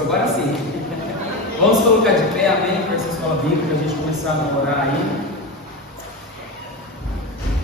agora sim. Vamos colocar de pé, amém? Para essa escola bíblica, para a gente começar a orar aí.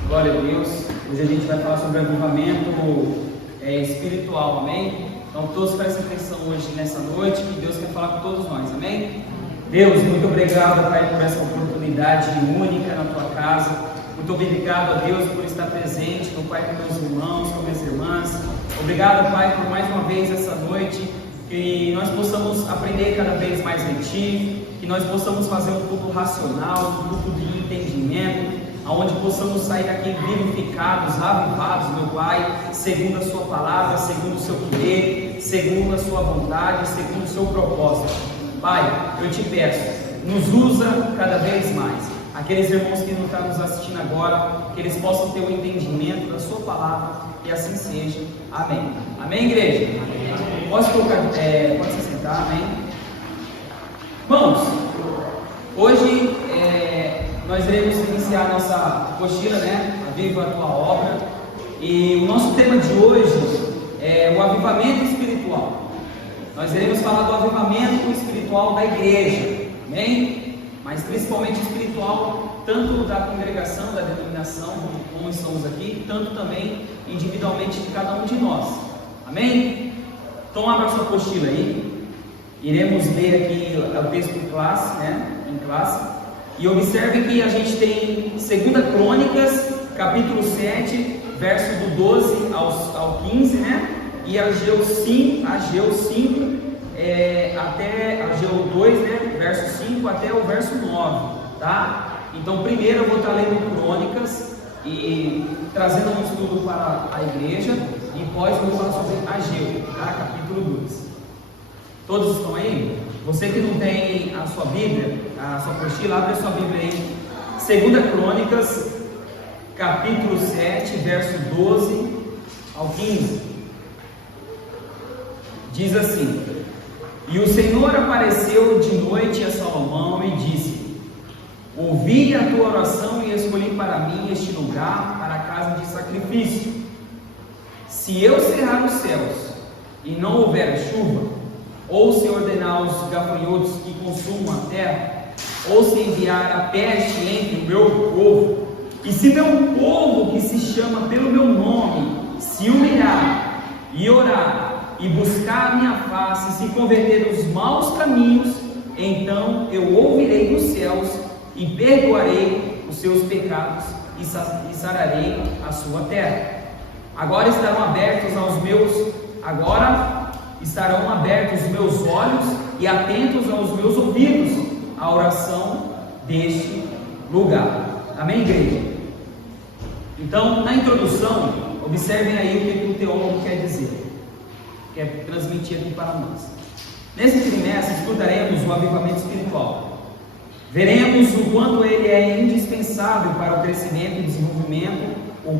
Glória a Deus. Hoje a gente vai falar sobre avivamento espiritual, amém? Então todos prestem atenção hoje, nessa noite, que Deus quer falar com todos nós, amém? Deus, muito obrigado, Pai, por essa oportunidade única na Tua casa. Muito obrigado a Deus por estar presente, meu Pai, com meus irmãos, com minhas irmãs. Obrigado, Pai, por mais uma vez essa noite, que nós possamos aprender cada vez mais de Ti, que nós possamos fazer um culto racional, um culto de entendimento, onde possamos sair daqui vivificados, avivados, meu Pai, segundo a Sua palavra, segundo o Seu querer, segundo a Sua vontade, segundo o Seu propósito. Pai, eu te peço, nos usa cada vez mais. Aqueles irmãos que não estão nos assistindo agora, que eles possam ter o entendimento da Sua palavra, e assim seja. Amém. Amém, igreja? Amém. Pode se sentar, amém? Irmãos, hoje nós iremos iniciar a nossa apostila, né? Aviva a Tua Obra. E o nosso tema de hoje é o avivamento espiritual. Nós iremos falar do avivamento espiritual da igreja, amém? Mas principalmente espiritual, tanto da congregação, da denominação, como estamos aqui, tanto também individualmente de cada um de nós, amém? Então abra sua apostila aí, iremos ler aqui o texto em classe, e observe que a gente tem 2 Crônicas, capítulo 7, verso do 12 ao 15, né? E Ageu 5, até Ageu 2, né? Verso 5 até o verso 9, tá? Então primeiro eu vou estar lendo Crônicas e trazendo um estudo para a igreja, e depois eu vou falar sobre Ageu, tá? Capítulo 2. Todos estão aí? Você que não tem a sua Bíblia, a sua apostila, abre a sua Bíblia aí. 2 Crônicas, capítulo 7, verso 12 ao 15. Diz assim: E o Senhor apareceu de noite a Salomão e disse: Ouvi a tua oração e escolhi para mim este lugar para a casa de sacrifício. Se eu cerrar os céus e não houver chuva, ou se ordenar os gafanhotos que consumam a terra, ou se enviar a peste entre o meu povo, e se meu povo que se chama pelo meu nome se humilhar e orar e buscar a minha face e se converter dos maus caminhos, então eu ouvirei dos céus e perdoarei os seus pecados e sararei a sua terra. Agora estarão abertos os meus olhos e atentos aos meus ouvidos a oração deste lugar. Amém, igreja? Então, na introdução, observem aí o que o teólogo quer dizer, quer transmitir aqui para nós. Nesse trimestre estudaremos o avivamento espiritual. Veremos o quanto ele é indispensável para o crescimento e desenvolvimento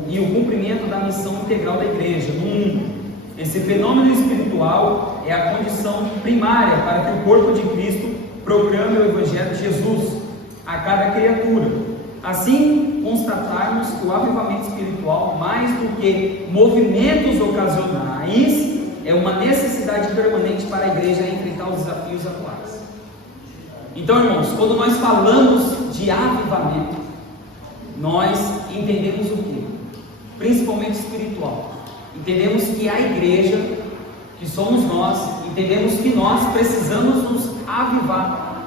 e o cumprimento da missão integral da igreja no mundo. Esse fenômeno espiritual é a condição primária para que o corpo de Cristo proclame o Evangelho de Jesus a cada criatura. Assim, constatarmos que o avivamento espiritual, mais do que movimentos ocasionais, é uma necessidade permanente para a igreja enfrentar os desafios atuais. Então, irmãos, quando nós falamos de avivamento, nós entendemos o quê? Principalmente espiritual. Entendemos que a igreja, que somos nós, entendemos que nós precisamos nos avivar.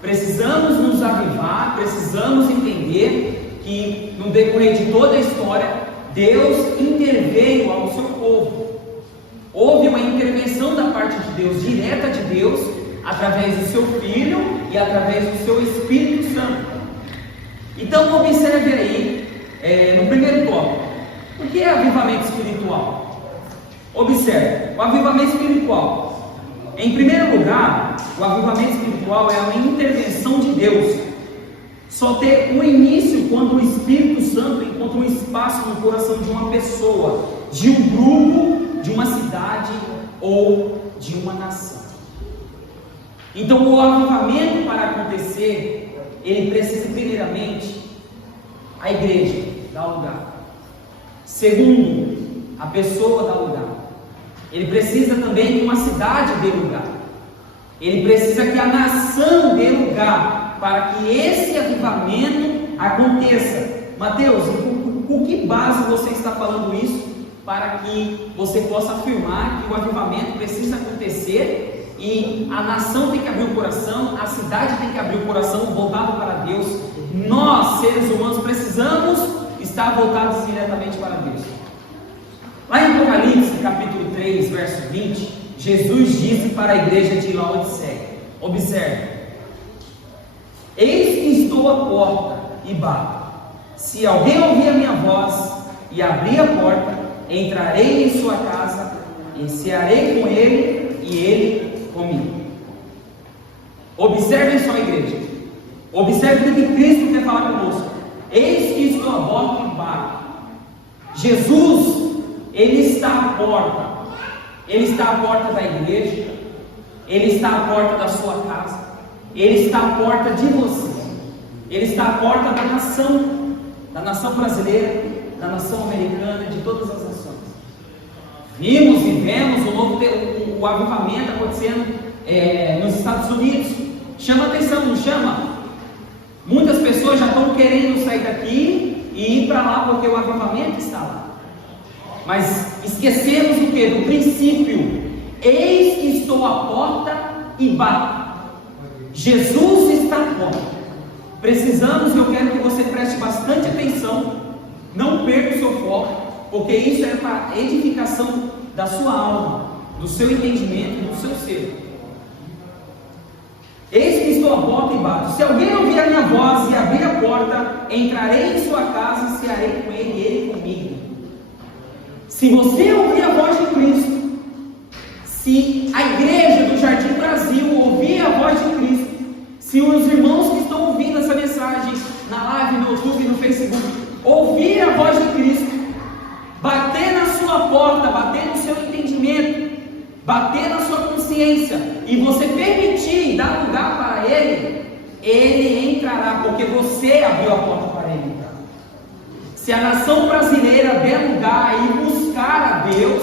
Precisamos nos avivar, precisamos entender que no decorrer de toda a história, Deus interveio ao seu povo. Houve uma intervenção da parte de Deus, direta de Deus, através do seu Filho e através do seu Espírito Santo. Então observe aí, no primeiro tópico, o que é avivamento espiritual? Observe, o avivamento espiritual, em primeiro lugar, o avivamento espiritual é uma intervenção de Deus. Só tem um início quando o Espírito Santo encontra um espaço no coração de uma pessoa, de um grupo, de uma cidade ou de uma nação. Então o avivamento, para acontecer, ele precisa primeiramente a igreja dar lugar. Segundo, a pessoa dá lugar. Ele precisa também que uma cidade dê lugar. Ele precisa que a nação dê lugar para que esse avivamento aconteça. Mateus, com que base você está falando isso para que você possa afirmar que o avivamento precisa acontecer e a nação tem que abrir o coração, a cidade tem que abrir o coração voltado para Deus? Nós, seres humanos, precisamos estar voltados diretamente para Deus. Lá em Apocalipse, capítulo 3, verso 20, Jesus disse para a igreja de Laodiceia: observe, eis que estou à porta e bato. Se alguém ouvir a minha voz e abrir a porta, entrarei em sua casa e cearei com ele e ele comigo. Observem só a igreja. Observe o que Cristo quer falar conosco. Eis que estou à porta e bato. Jesus, Ele está à porta. Ele está à porta da igreja. Ele está à porta da sua casa. Ele está à porta de você. Ele está à porta da nação brasileira, da nação americana, de todas as nações. Vimos e vemos o avivamento acontecendo nos Estados Unidos. Chama atenção, não chama? Muitas pessoas já estão querendo sair daqui e ir para lá porque o avivamento está lá. Mas esquecemos o que? Do princípio. Eis que estou à porta e bato. Jesus está à porta. Precisamos, eu quero que você preste bastante atenção, não perca o seu foco, porque isso é para a edificação da sua alma, do seu entendimento, do seu ser. Eis que estou à porta e bato. Se alguém ouvir a minha voz e abrir a porta, entrarei em sua casa e cearei com ele e ele comigo. Se você ouvir a voz de Cristo, se a igreja do Jardim Brasil ouvir a voz de Cristo, se os irmãos que estão ouvindo essa mensagem na live, no YouTube, no Facebook, ouvir a voz de Cristo, bater na sua porta, bater no seu entendimento, bater na sua consciência, e você permitir dar lugar para Ele, Ele entrará, porque você abriu a porta para Ele entrar. Se a nação brasileira der lugar e buscar a Deus,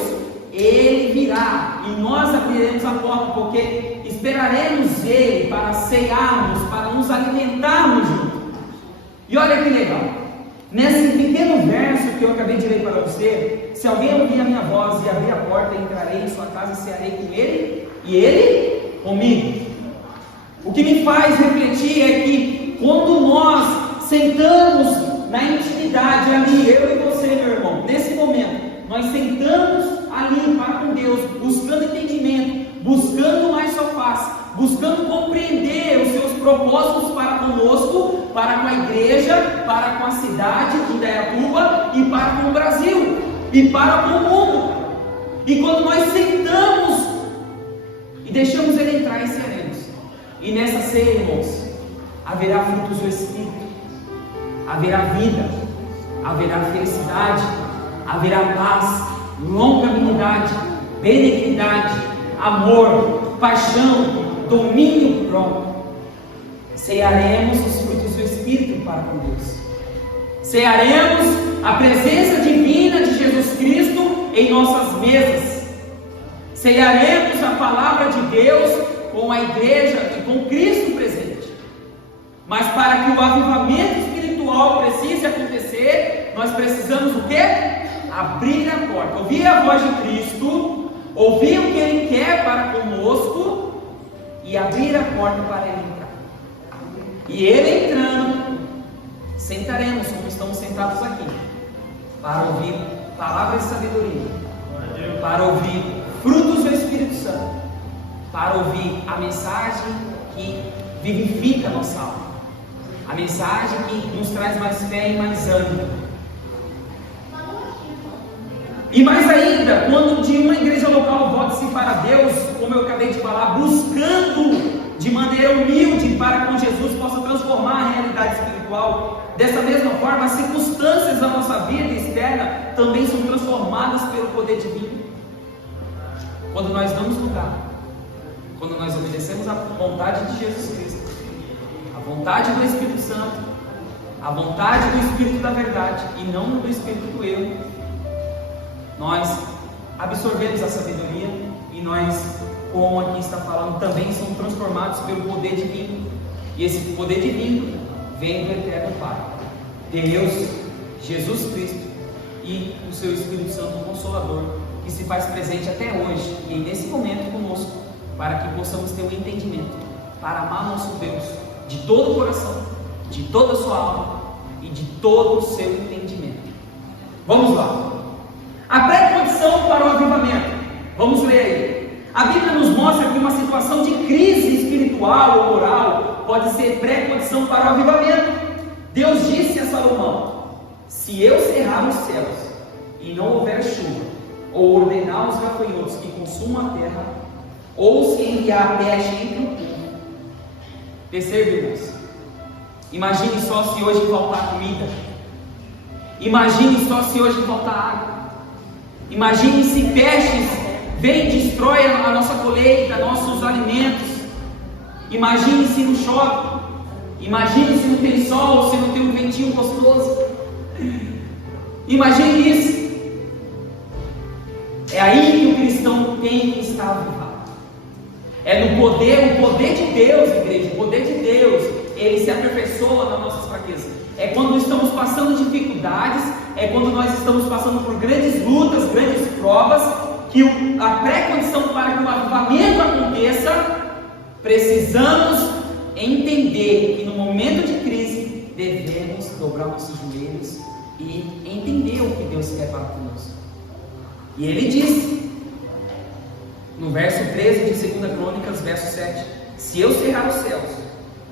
Ele virá, e nós abriremos a porta, porque esperaremos Ele para cearmos, para nos alimentarmos juntos. E olha que legal, nesse pequeno verso que eu acabei de ler para você: se alguém ouvir a minha voz e abrir a porta, entrarei em sua casa e cearei com ele e ele comigo. O que me faz refletir é que quando nós sentamos na intimidade ali, eu e você, meu irmão, nesse momento, nós sentamos ali para com Deus, buscando entendimento, buscando mais sua face, buscando compreender os seus propósitos para conosco, para com a igreja, para com a cidade de Indaiatuba e para com o Brasil e para com o mundo. E quando nós sentamos e deixamos Ele entrar e seremos, e nessa ceia, irmãos, haverá frutos do Espírito, haverá vida, haverá felicidade, haverá paz, longanimidade, benignidade, amor, paixão, domínio próprio. Cearemos os frutos do Espírito para com Deus. Cearemos a presença divina de Jesus Cristo em nossas mesas. Cearemos a palavra de Deus com a igreja e com Cristo presente. Mas para que o avivamento espiritual precise acontecer, nós precisamos o quê? Abrir a porta, ouvir a voz de Cristo, ouvir o que Ele quer para conosco e abrir a porta para Ele entrar. E Ele entrando, sentaremos como estamos sentados aqui, para ouvir palavras de sabedoria, para ouvir frutos do Espírito Santo, para ouvir a mensagem que vivifica a nossa alma, a mensagem que nos traz mais fé e mais ânimo. E mais ainda, quando de uma igreja local volte-se para Deus, como eu acabei de falar, buscando de maneira humilde para que Jesus possa transformar a realidade espiritual. Dessa mesma forma, as circunstâncias da nossa vida externa também são transformadas pelo poder divino. Quando nós damos lugar, quando nós obedecemos a vontade de Jesus Cristo, a vontade do Espírito Santo, a vontade do Espírito da verdade e não do Espírito do erro, nós absorvemos a sabedoria e nós como aqui está falando, também são transformados pelo poder divino. E esse poder divino vem do Eterno Pai, Deus, Jesus Cristo e o seu Espírito Santo Consolador, que se faz presente até hoje e nesse momento conosco, para que possamos ter um entendimento, para amar nosso Deus de todo o coração, de toda a sua alma e de todo o seu entendimento. Vamos lá. A pré-condição para o avivamento. Vamos ler aí. A Bíblia nos mostra que uma situação de crise espiritual ou moral pode ser pré-condição para o avivamento. Deus disse a Salomão: se eu cerrar os céus e não houver chuva, ou ordenar os gafanhotos que consumam a terra, ou se enviar a peste entre o povo. Percebe, irmãos? Imagine só se hoje faltar comida. Imagine só se hoje faltar água. Imagine se pestes vem e destrói a nossa colheita, nossos alimentos. Imagine se não chove. Imagine se não tem sol, se não tem um ventinho gostoso. Imagine isso. É aí que o cristão tem que estar avivado. É no poder, o poder de Deus, igreja, o poder de Deus, ele se aperfeiçoa nas nossas fraquezas. É quando estamos passando dificuldades, é quando nós estamos passando por grandes lutas, grandes provas, que a pré-condição para que o avivamento aconteça, precisamos entender que no momento de crise, devemos dobrar nossos joelhos e entender o que Deus quer para conosco. E ele diz, no verso 13 de 2 Crônicas, verso 7, se eu cerrar os céus,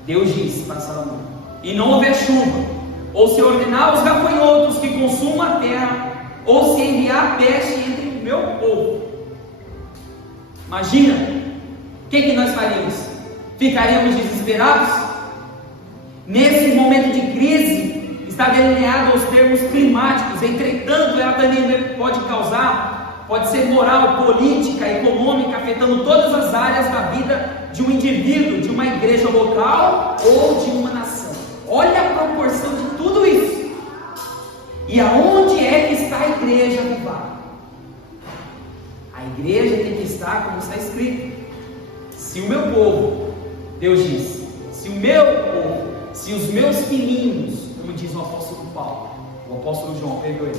Deus diz para Salomão, e não houver chuva, ou se ordenar os gafanhotos que consumam a terra, ou se enviar peste entre o meu povo. Imagina, o que nós faríamos? Ficaríamos desesperados? Nesse momento de crise, está delineado aos termos climáticos, entretanto, ela também pode ser moral, política, econômica, afetando todas as áreas da vida de um indivíduo, de uma igreja local ou de uma nação. Olha a proporção de tudo isso. E aonde é que está a igreja avivada? A igreja tem que estar como está escrito: se o meu povo, Deus diz, se o meu povo, se os meus filhinhos, como diz o apóstolo Paulo, o apóstolo João, perdoe,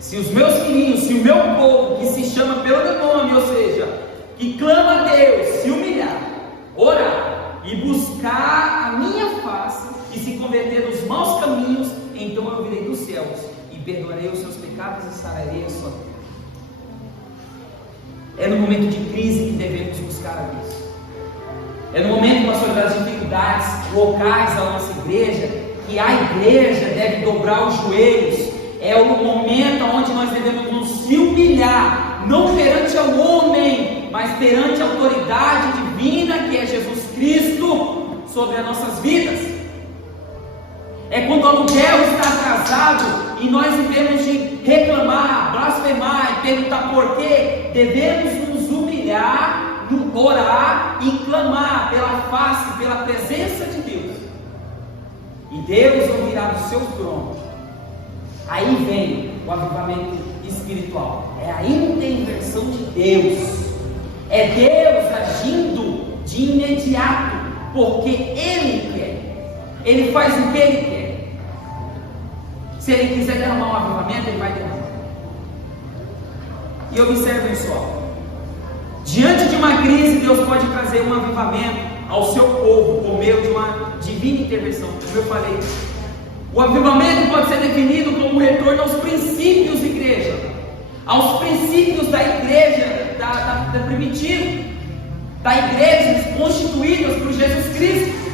se os meus filhinhos, se o meu povo, que se chama pelo meu nome, ou seja, que clama a Deus, se humilhar, orar e buscar a minha face e se converter dos maus caminhos, então eu virei dos céus e perdoarei os seus pecados e sararei a sua terra. É no momento de crise que devemos buscar a Deus. É no momento, pastor, das dificuldades locais da nossa igreja, que a igreja deve dobrar os joelhos. É o momento onde nós devemos nos humilhar, não perante ao homem, mas perante a autoridade divina que é Jesus Cristo sobre as nossas vidas. É quando o aluguel está atrasado e nós devemos de reclamar, blasfemar e perguntar por quê. Devemos nos humilhar, orar e clamar pela face, pela presença de Deus. E Deus ouvirá do seu trono. Aí vem o avivamento espiritual. É a intervenção de Deus. É Deus agindo de imediato, porque Ele quer. Ele faz o que Ele quer. Se Ele quiser derramar um avivamento, Ele vai derramar. E observem só: diante de uma crise, Deus pode trazer um avivamento ao seu povo por meio de uma divina intervenção. Como eu falei, o avivamento pode ser definido como um retorno aos princípios da igreja, aos princípios da igreja da primitiva, da igreja constituídas por Jesus Cristo,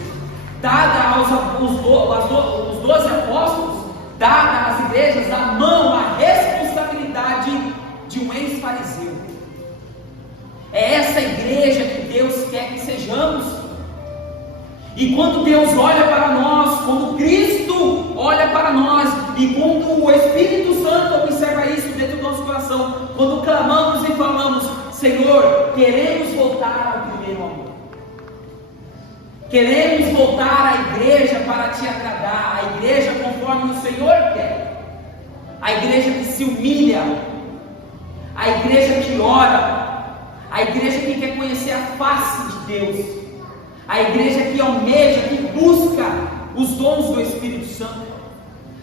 dada os 12 apóstolos, dada às igrejas da mão a responsabilidade de um ex-fariseu. É essa igreja que Deus quer que sejamos. E quando Deus olha para nós, quando Cristo olha para nós, e quando o Espírito Santo observa isso dentro do nosso coração, quando clamamos e falamos: Senhor, queremos voltar ao primeiro amor, queremos voltar à igreja para te agradar, a igreja conforme o Senhor quer, a igreja que se humilha, a igreja que ora, a igreja que quer conhecer a face de Deus, a igreja que almeja, que busca os dons do Espírito Santo,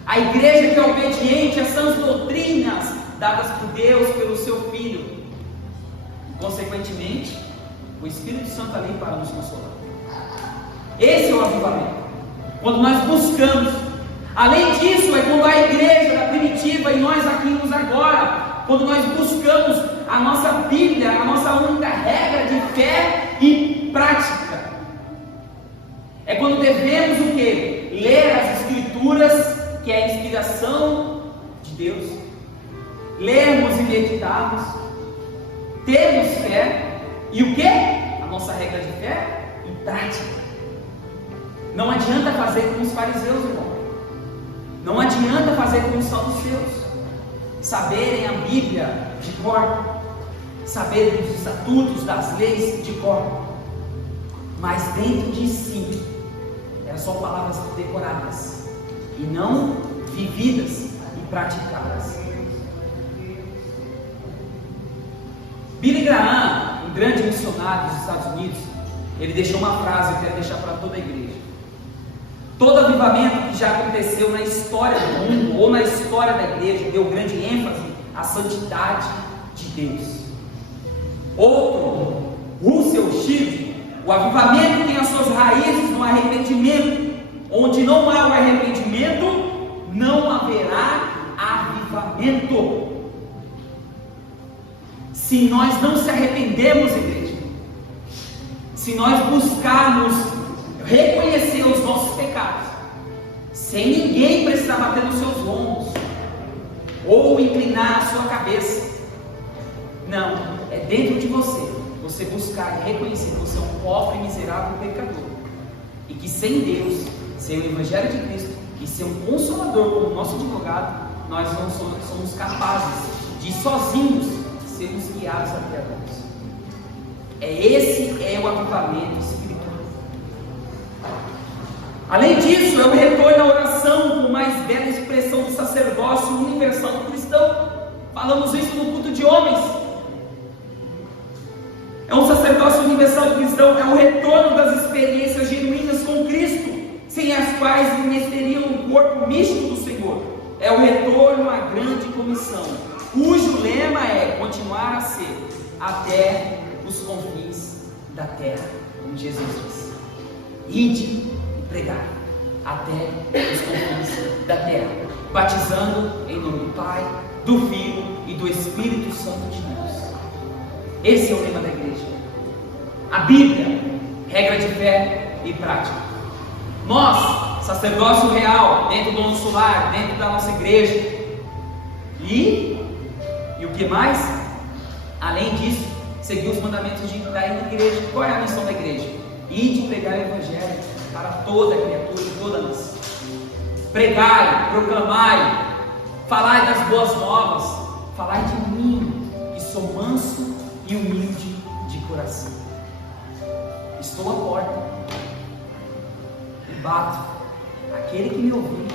a igreja que é obediente às sãs doutrinas dadas por Deus, pelo seu Filho, e consequentemente, o Espírito Santo ali para nos consolar. Esse é o avivamento, quando nós buscamos. Além disso, é quando a igreja da primitiva e nós aqui nos agora, quando nós buscamos a nossa Bíblia, a nossa única regra de fé e prática. É quando devemos o quê? Ler as Escrituras, que é a inspiração de Deus, lermos e meditarmos, termos fé, e o quê? A nossa regra de fé e prática. Não adianta fazer como os fariseus, irmão. Não adianta fazer como os saduceus, saberem a Bíblia de cor, saberem os estatutos das leis de cor, mas dentro de si eram só palavras decoradas e não vividas e praticadas. Billy Graham, um grande missionário dos Estados Unidos, ele deixou uma frase que eu quero deixar para toda a igreja. Todo avivamento que já aconteceu na história do mundo ou na história da igreja deu grande ênfase à santidade de Deus. Outro, Russell Shedd, o avivamento tem as suas raízes no arrependimento. Onde não há o arrependimento, não haverá avivamento. Se nós não se arrependemos, igreja, se nós buscarmos reconhecer os nossos pecados, sem ninguém precisar bater nos seus ombros, ou inclinar a sua cabeça, não, é dentro de você, você buscar e reconhecer que você é um pobre e miserável pecador, e que sem Deus, sem o Evangelho de Cristo, e sem um Consolador como nosso advogado, nós não somos capazes de sozinhos sermos guiados até a Deus. Esse é o avivamento espiritual. Além disso, é o retorno à oração como mais bela expressão do sacerdócio universal do cristão. Falamos isso no culto de homens. É um sacerdócio universal do cristão, é o retorno das experiências genuínas com Cristo, sem as quais não teriam o corpo místico do Senhor. É o retorno à grande comissão, cujo lema é continuar a ser até os confins da terra, como Jesus disse. Ide e pregar até os confins da terra, batizando em nome do Pai, do Filho e do Espírito Santo de Deus. Esse é o lema da igreja. A Bíblia, regra de fé e prática. Nós, sacerdócio real, dentro do nosso lar, dentro da nossa igreja. E o que mais? Além disso, seguir os mandamentos da igreja. Qual é a missão da igreja? Ir de pregar o Evangelho para toda criatura e toda nação. Pregai, proclamai, falai das boas novas, falai de mim, que sou manso e humilde de coração. Estou à porta e bato. Aquele que me ouvir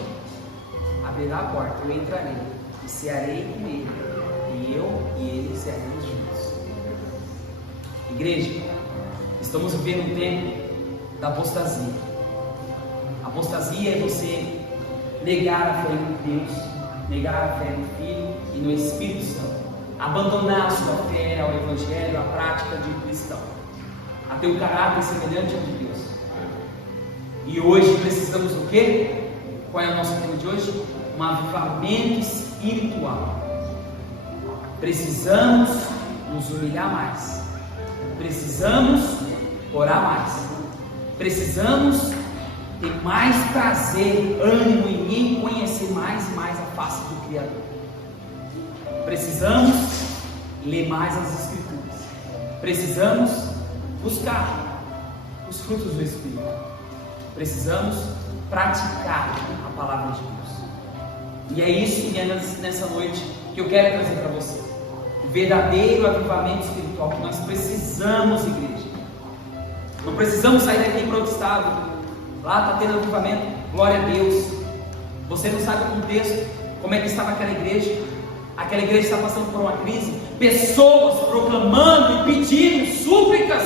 abrirá a porta, eu entrarei e cearei com ele, e eu e ele cearemos juntos. Igreja, estamos vivendo um tempo da apostasia. Apostasia é você negar a fé em Deus, negar a fé no Filho e no Espírito Santo, abandonar a sua fé ao Evangelho, a prática de um cristão, a ter um caráter semelhante ao de Deus. E hoje precisamos do quê? Qual é o nosso tema de hoje? Um avivamento espiritual. Precisamos nos humilhar mais, precisamos orar mais, precisamos ter mais prazer, ânimo em conhecer mais e mais a face do Criador. Precisamos ler mais as Escrituras, precisamos buscar os frutos do Espírito, precisamos praticar a palavra de Deus. E é isso que é nessa noite que eu quero trazer para você. O verdadeiro avivamento espiritual que nós precisamos, igreja. Não precisamos sair daqui para outro estado. Lá está tendo avivamento, glória a Deus. Você não sabe o contexto, como é que estava aquela igreja. Aquela igreja está passando por uma crise. pessoas proclamando e pedindo súplicas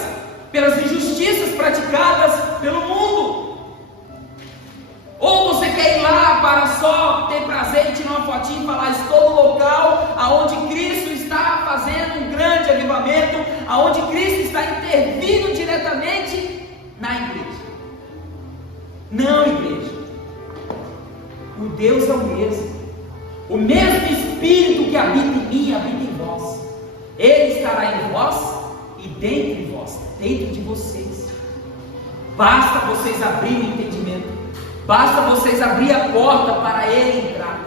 pelas injustiças praticadas pelo mundo? Ou você quer ir lá para só ter prazer em tirar uma fotinha e falar: estou no local aonde Cristo está fazendo um grande avivamento, aonde Cristo está intervindo diretamente na igreja? Não, igreja. O Deus é o mesmo Espírito que habita em mim, habita em vós. Ele estará em vós e dentro de vós, dentro de vocês. Basta vocês abrirem o entendimento, basta vocês abrir a porta para Ele entrar,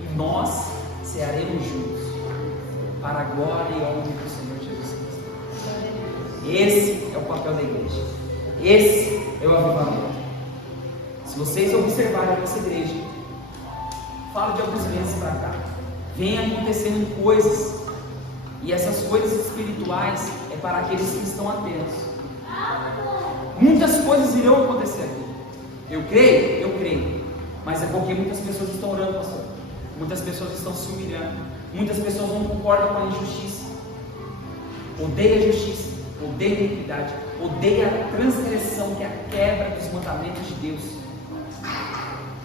e nós cearemos juntos, para a glória e honra do Senhor Jesus Cristo. Esse é o papel da igreja, esse é o avivamento. Se vocês observarem essa igreja, falo de alguns meses para cá, vem acontecendo coisas, e essas coisas espirituais é para aqueles que estão atentos. Muitas coisas irão acontecer aqui. Eu creio, mas é porque muitas pessoas estão orando, pastor. Muitas pessoas estão se humilhando, muitas pessoas não concordam com a injustiça, odeia a justiça, odeia a iniquidade, odeia a transgressão, que é a quebra dos mandamentos de Deus.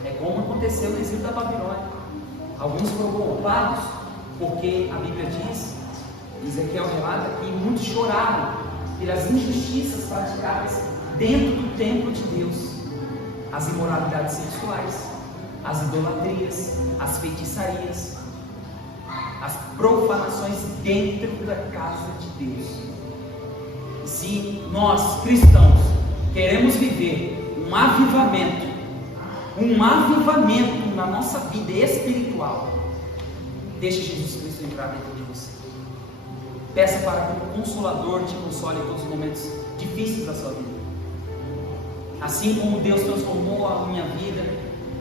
É como aconteceu no exílio da Babilônia. Alguns foram culpados, porque a Bíblia diz, Ezequiel relata, que muitos choraram pelas injustiças praticadas dentro do templo de Deus. As imoralidades sexuais, as idolatrias, as feitiçarias, as profanações dentro da casa de Deus. Se nós cristãos queremos viver um avivamento na nossa vida espiritual, deixe Jesus Cristo entrar dentro de você. Peça para que o Consolador te console em todos os momentos difíceis da sua vida. Assim como Deus transformou a minha vida,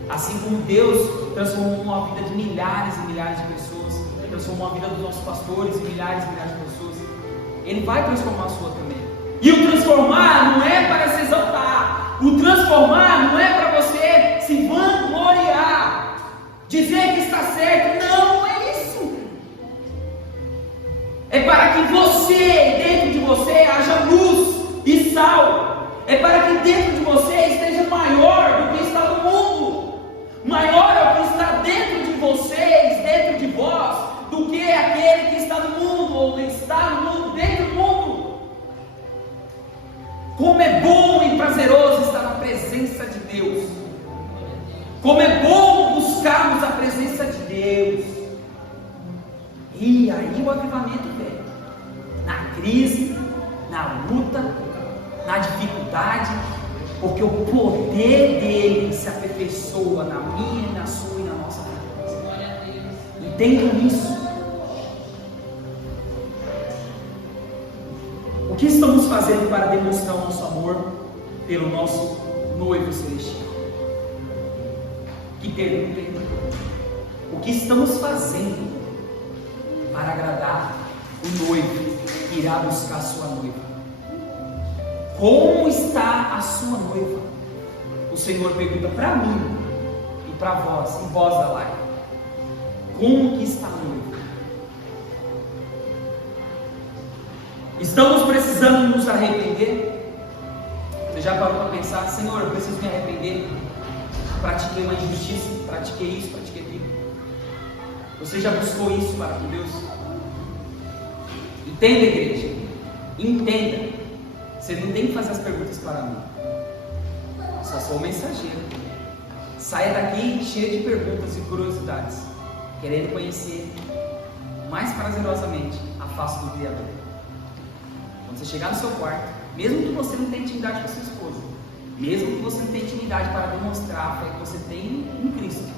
assim como Deus transformou a vida de milhares e milhares de pessoas, transformou a vida dos nossos pastores e milhares de pessoas, Ele vai transformar a sua também. E o transformar não é para se exaltar, o transformar não é para você se vangloriar, dizer que está certo. Não é isso. É para que você, dentro de você, haja luz e sal. É para que dentro de você esteja maior do que está no mundo. Maior é o que está dentro de vocês, dentro de vós, do que aquele que está no mundo, ou está no mundo, dentro do mundo. Como é bom e prazeroso estar na presença de Deus. Como é bom buscarmos a presença de Deus. E aí o avivamento vem. Na crise, na luta, na dificuldade, porque o poder dele se aperfeiçoa na minha, na sua e na nossa vida. Entendam isso. O que estamos fazendo para demonstrar o nosso amor pelo nosso noivo celestial? Que pergunta, hein? O que estamos fazendo para agradar o noivo que irá buscar a sua noiva? Como está a sua noiva? O Senhor pergunta para mim e para vós, e vós da live. Como que está a noiva? Estamos precisando nos arrepender? Você já parou para pensar: Senhor, eu preciso me arrepender? Pratiquei uma injustiça, pratiquei isso, pratiquei aquilo. Você já buscou isso para com Deus? Entenda, igreja, entenda. Você não tem que fazer as perguntas para mim. Só sou o mensageiro. Saia daqui cheio de perguntas e curiosidades, querendo conhecer mais prazerosamente a face do Criador. Quando você chegar no seu quarto, mesmo que você não tenha intimidade com a sua esposa, mesmo que você não tenha intimidade para demonstrar a fé que você tem em Cristo,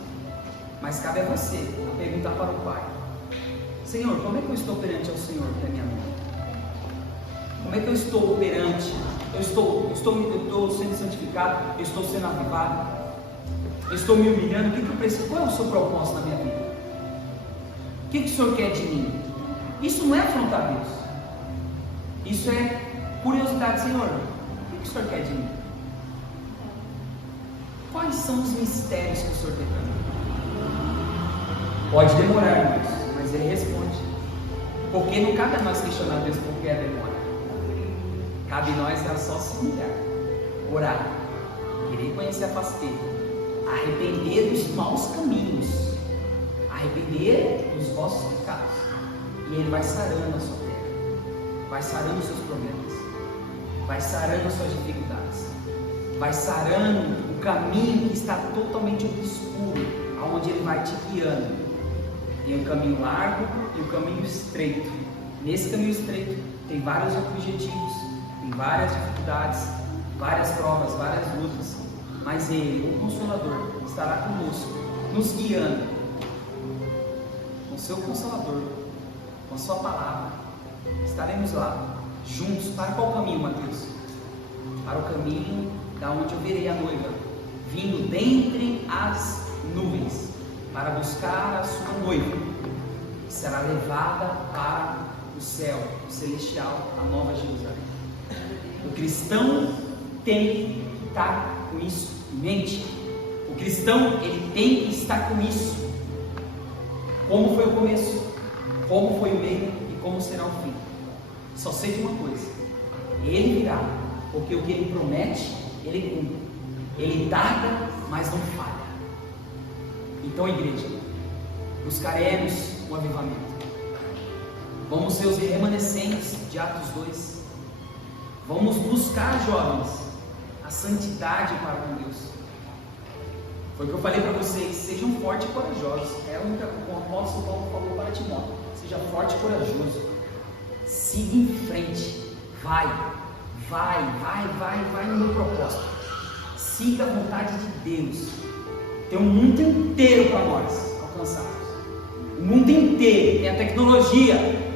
mas cabe a você perguntar para o Pai: Senhor, como é que eu estou perante ao Senhor que é minha mãe? Como é que eu estou perante? Eu estou sendo santificado? Eu estou sendo avivado? Eu estou me humilhando? O que eu preciso? Qual é o seu propósito na minha vida? O que o Senhor quer de mim? Isso não é afrontar Deus. Isso é curiosidade. Senhor, o que o Senhor quer de mim? Quais são os mistérios que o Senhor tem para mim? Pode demorar, irmãos, mas Ele responde. Porque não cabe a nós questionar Deus por que a demora. Cabe a nós a só se humilhar, orar, querer conhecer a face dele, arrepender dos maus caminhos, arrepender dos vossos pecados, e ele vai sarando a sua terra, vai sarando os seus problemas, vai sarando as suas dificuldades, vai sarando o caminho que está totalmente obscuro, aonde ele vai te guiando. Tem o caminho largo e o caminho estreito. Nesse caminho estreito tem vários objetivos, tem várias dificuldades, várias provas, várias lutas, mas ele, o Consolador, estará conosco, nos guiando com o seu Consolador, com a sua palavra. Estaremos lá, juntos. Para qual caminho, Mateus? Para o caminho da onde eu verei a noiva, vindo dentre as nuvens, para buscar a sua noiva, que será levada para o céu, o celestial, a nova Jerusalém. O cristão tem que estar com isso em mente. O cristão, ele tem que estar com isso. Como foi o começo, como foi o meio e como será o fim. Só sei de uma coisa: ele virá, porque o que ele promete, ele cumpre. Ele tarda, mas não falha. Então, igreja, buscaremos o avivamento. Vamos ser os remanescentes de Atos 2. Vamos buscar, jovens, a santidade para com Deus. Foi o que eu falei para vocês: sejam fortes e corajosos. É o que o apóstolo Paulo falou para Timóteo: seja forte e corajoso. Siga em frente. Vai no meu propósito. Siga a vontade de Deus. Tem um mundo inteiro para nós alcançarmos. O mundo inteiro. Tem a tecnologia.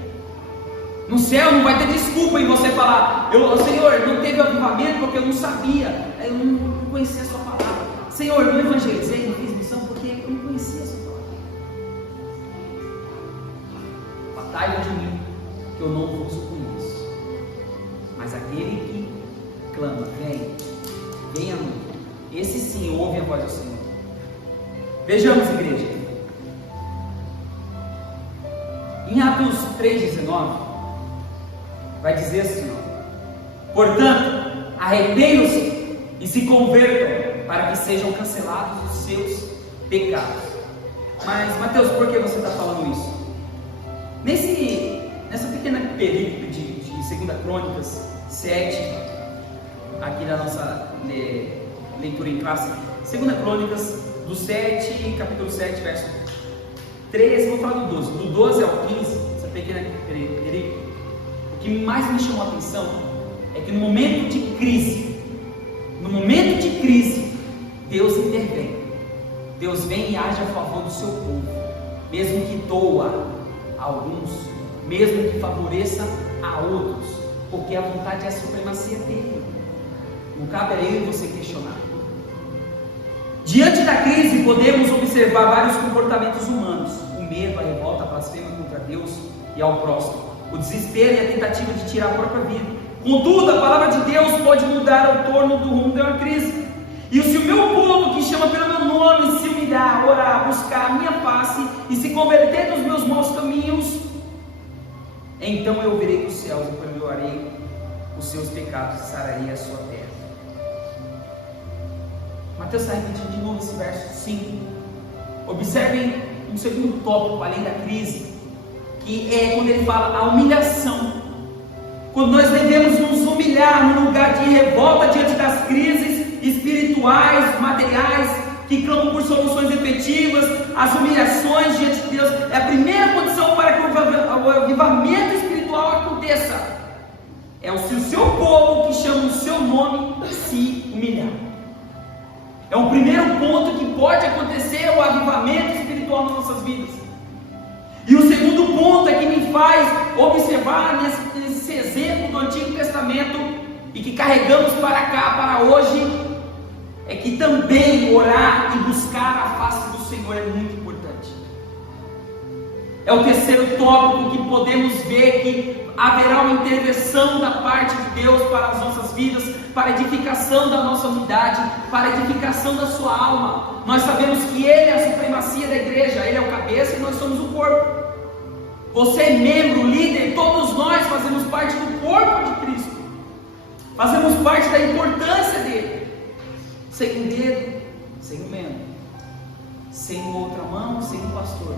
No céu não vai ter desculpa em você falar: Senhor, não teve avivamento porque eu não sabia, eu não conhecia a sua palavra. Senhor, eu não evangelizei, não fiz missão porque eu não conhecia a sua palavra. Batalha de mim, que eu não vos conheço. Mas aquele que clama: venha a mim, esse sim ouve a voz do Senhor. Vejamos, igreja, em Atos 3,19 vai dizer assim: portanto, arrependam-se e se convertam, para que sejam cancelados os seus pecados. Mas, Mateus, por que você está falando isso? Nessa pequena perícope de 2 Crônicas 7, aqui na nossa leitura em classe, 2 Crônicas, do 7, capítulo 7, verso 13, vou falar do 12. Do 12 ao 15, essa pequena perícope, o que mais me chamou a atenção é que no momento de crise, Deus intervém. Deus vem e age a favor do seu povo, mesmo que doa a alguns, mesmo que favoreça a outros, porque a vontade e a supremacia dele. Não cabe a eu e você questionar. Diante da crise, podemos observar vários comportamentos humanos: o medo, a revolta, a blasfêmia contra Deus e ao próximo, o desespero e a tentativa de tirar a própria vida. Contudo, a palavra de Deus pode mudar o torno do rumo de uma crise. E se o meu povo, que chama pelo meu nome, se humilhar, orar, buscar a minha face e se converter dos meus maus caminhos, então eu virei dos céus e perdoarei os seus pecados e sararei a sua terra. Mateus está repetindo de novo esse verso 5. Observem um segundo tópico, além da crise, que é quando ele fala a humilhação. Quando nós devemos nos humilhar no lugar de revolta diante das crises espirituais, materiais, que clamam por soluções efetivas, as humilhações diante de Deus é a primeira condição para que o avivamento espiritual aconteça. É se o seu povo, que chama o seu nome, se humilhar. É o primeiro ponto que pode acontecer o avivamento espiritual nas nossas vidas. E o segundo ponto é que me faz observar nesse exemplo do Antigo Testamento e que carregamos para cá, para hoje, é que também orar e buscar a face do Senhor é muito importante. É o terceiro tópico que podemos ver que haverá uma intervenção da parte de Deus para as nossas vidas, para a edificação da nossa unidade, para a edificação da sua alma. Nós sabemos que Ele é a supremacia da igreja, Ele é o cabeça e nós somos o corpo. Você é membro, líder, todos nós fazemos parte do corpo de Cristo. Fazemos parte da importância dele. Sem um dedo, sem um membro. Sem uma outra mão, sem um pastor.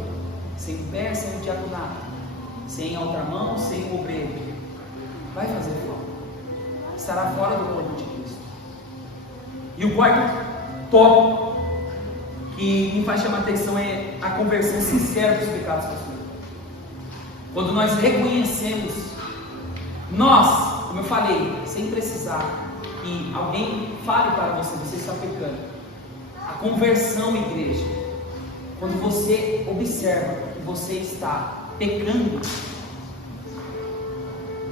Sem um pé, sem um diaconato. Sem a outra mão, sem um obreiro. Vai fazer falta. Estará fora do corpo de Cristo. E o quarto tópico que me faz chamar a atenção é a conversão sincera dos pecados, pastor. Quando nós reconhecemos, nós, como eu falei, sem precisar que alguém fale para você, você está pecando. A conversão, igreja, quando você observa que você está pecando,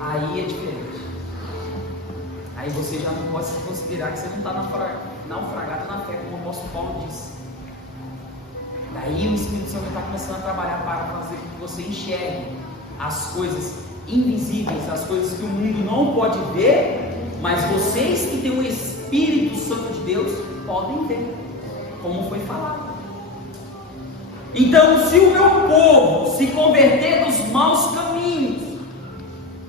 aí é diferente. Aí você já não pode se considerar que você não está naufragado na fé, como o apóstolo Paulo disse. Daí o Espírito Santo está começando a trabalhar para fazer com que você enxergue as coisas invisíveis, as coisas que o mundo não pode ver, mas vocês que têm o Espírito Santo de Deus podem ver, como foi falado. Então, se o meu povo se converter dos maus caminhos,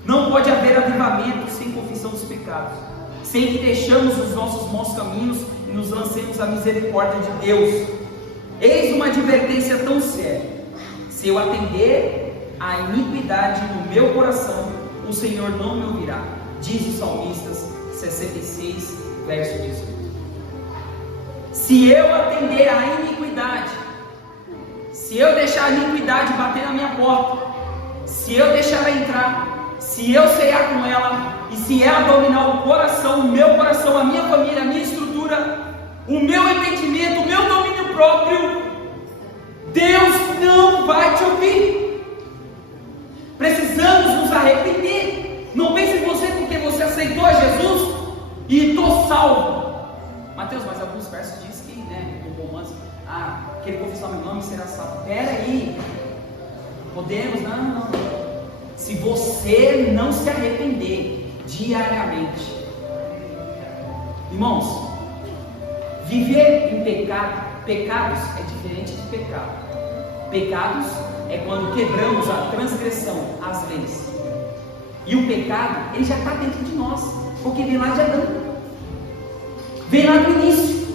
não pode haver avivamento sem confissão dos pecados, sem que deixamos os nossos maus caminhos e nos lancemos à misericórdia de Deus. Eis uma advertência tão séria: se eu atender à iniquidade no meu coração, o Senhor não me ouvirá, diz o salmistas 66, verso 18. Se eu atender à iniquidade, se eu deixar a iniquidade bater na minha porta, se eu deixar ela entrar, se eu ceiar com ela, e se ela dominar o coração, o meu coração, a minha família, a minha estrutura, o meu entendimento, o meu domínio próprio, Deus não vai te ouvir. Precisamos nos arrepender. Não pense em você porque você aceitou Jesus e estou salvo. Mateus, mas alguns versos diz que, o romance, aquele confessar meu nome será salvo. Espera aí, podemos? Não. Se você não se arrepender diariamente, irmãos, viver em pecados é diferente de pecado. Pecados é quando quebramos a transgressão, as leis. E o pecado, ele já está dentro de nós, porque vem lá de Adão, vem lá do início.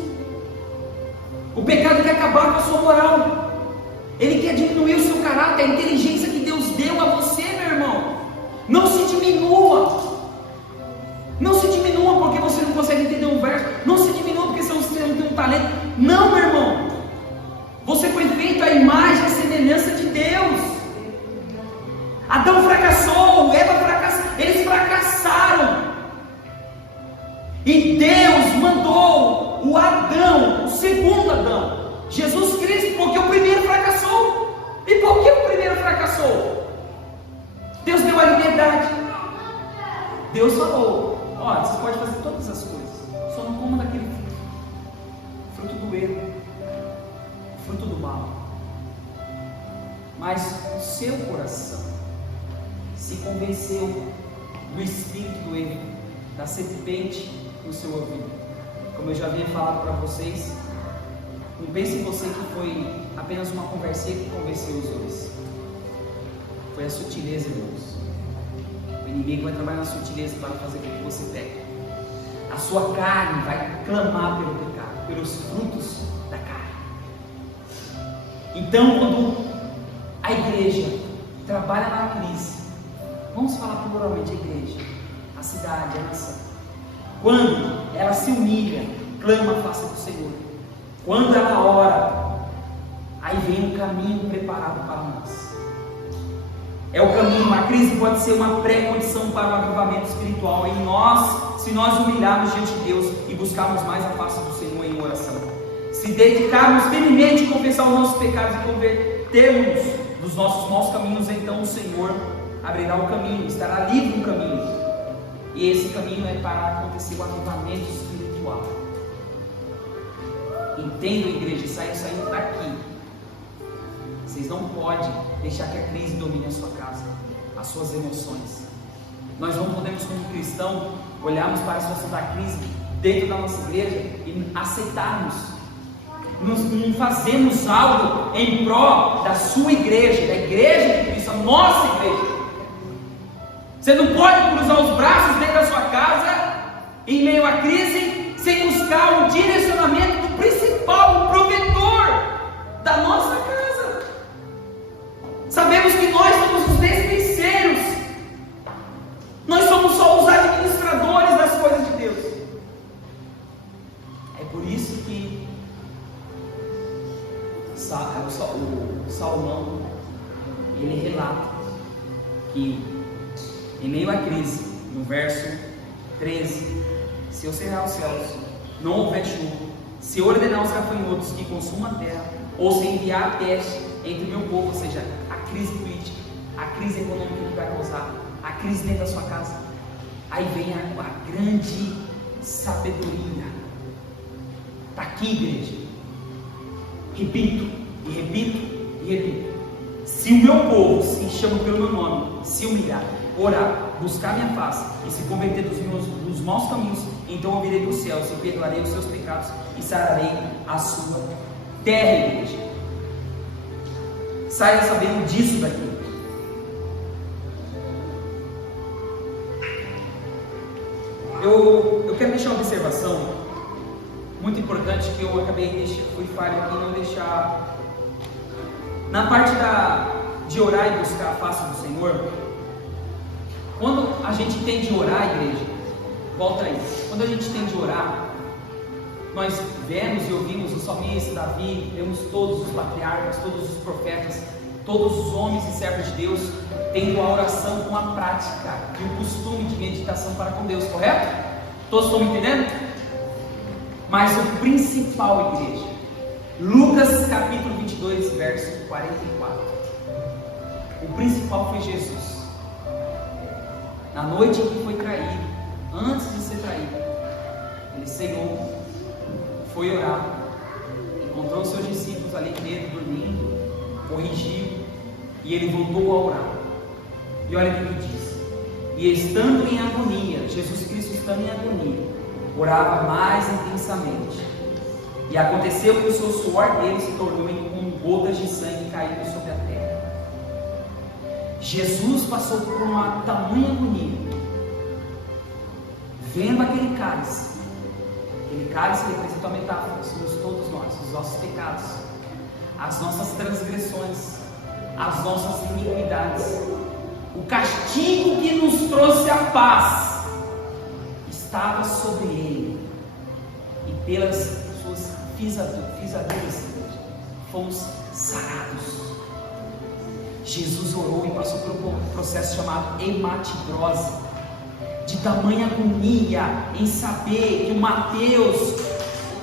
O pecado quer acabar com a sua moral, ele quer diminuir o seu caráter, a inteligência que Deus deu a você, meu irmão. Não se diminua. Não se diminua porque você não consegue entender um verso. Não se diminua porque você não tem um talento. Não, meu irmão. Você foi feito à imagem e semelhança de Deus. Adão fracassou, Eva fracassou, eles fracassaram. E Deus mandou o Adão, o segundo Adão, Jesus Cristo, porque o primeiro fracassou. E por que o primeiro fracassou? Deus deu a liberdade. Deus falou: olha, você pode fazer todas as coisas, só não coma daquele fruto do erro, fruto do mal. Mas o seu coração se convenceu do espírito do erro, da serpente no seu ouvido. Como eu já havia falado para vocês, não pense em você que foi apenas uma conversinha que convenceu os dois. Foi a sutileza, irmãos. O inimigo vai trabalhar na sutileza para fazer com que você peque. A sua carne vai clamar pelo pecado, pelos frutos da carne. Então, quando a igreja trabalha na crise, vamos falar pluralmente: a igreja, a cidade, a nação, quando ela se humilha, clama a face do Senhor, quando ela ora, aí vem um caminho preparado para nós. É o caminho. A crise pode ser uma pré-condição para o avivamento espiritual em nós, se nós humilharmos diante de Deus e buscarmos mais a face do Senhor em oração, se dedicarmos firmemente a confessar os nossos pecados e convertermos dos nossos maus caminhos. Então o Senhor abrirá o caminho, estará livre o caminho, e esse caminho é para acontecer o avivamento espiritual. Entenda, igreja, saindo daqui, vocês não podem deixar que a crise domine a sua casa, as suas emoções. Nós não podemos, como cristão, olharmos para a situação da crise dentro da nossa igreja e aceitarmos. Não fazemos algo em prol da sua igreja, da igreja de Cristo, presença. Nossa, igreja! Você não pode cruzar os braços dentro da sua casa, em meio à crise, sem buscar o direcionamento do principal, o provedor da nossa casa. Sabemos que nós somos os despenseiros, nós somos só os administradores das coisas de Deus. É por isso que o Salomão, ele relata que em meio à crise, no verso 13, se eu cerrar os céus, não houver chuva, se eu ordenar os gafanhotos que consumam a terra, ou se enviar a peste entre o meu povo, ou seja, a crise política, a crise econômica que vai causar, a crise dentro da sua casa, aí vem a grande sabedoria. Está aqui, igreja. Repito, e repito, e repito. Se o meu povo, se chama pelo meu nome, se humilhar, orar, buscar minha face e se converter dos maus caminhos, então eu virei dos céus e perdoarei os seus pecados e sararei a sua terra, igreja. Saia sabendo disso daqui. Eu quero deixar uma observação muito importante que eu fui falho aqui em não deixar. Na parte de orar e buscar a face do Senhor, quando a gente tem de orar, igreja, volta aí, quando a gente tem de orar, nós vemos e ouvimos o salmista Davi, vemos todos os patriarcas, todos os profetas, todos os homens e servos de Deus tendo a oração com a prática e o costume de meditação para com Deus, correto? Todos estão me entendendo? Mas o principal, igreja, Lucas capítulo 22, verso 44, o principal foi Jesus. Na noite em que foi traído, antes de ser traído, ele cegou, foi orar, encontrou os seus discípulos ali dentro dormindo, corrigiu, e ele voltou a orar. E olha o que ele diz: e estando em agonia, Jesus Cristo estando em agonia, orava mais intensamente, e aconteceu que o seu suor dele se tornou em gotas de sangue caindo sobre a terra. Jesus passou por uma tamanha agonia, vendo aquele cálice representa a metáfora, somos todos nós, os nossos pecados, as nossas transgressões, as nossas iniquidades, o castigo que nos trouxe a paz estava sobre ele, e pelas suas pisaduras fomos sarados. Jesus orou e passou por um processo chamado hematidrose, de tamanha agonia em saber que o Mateus,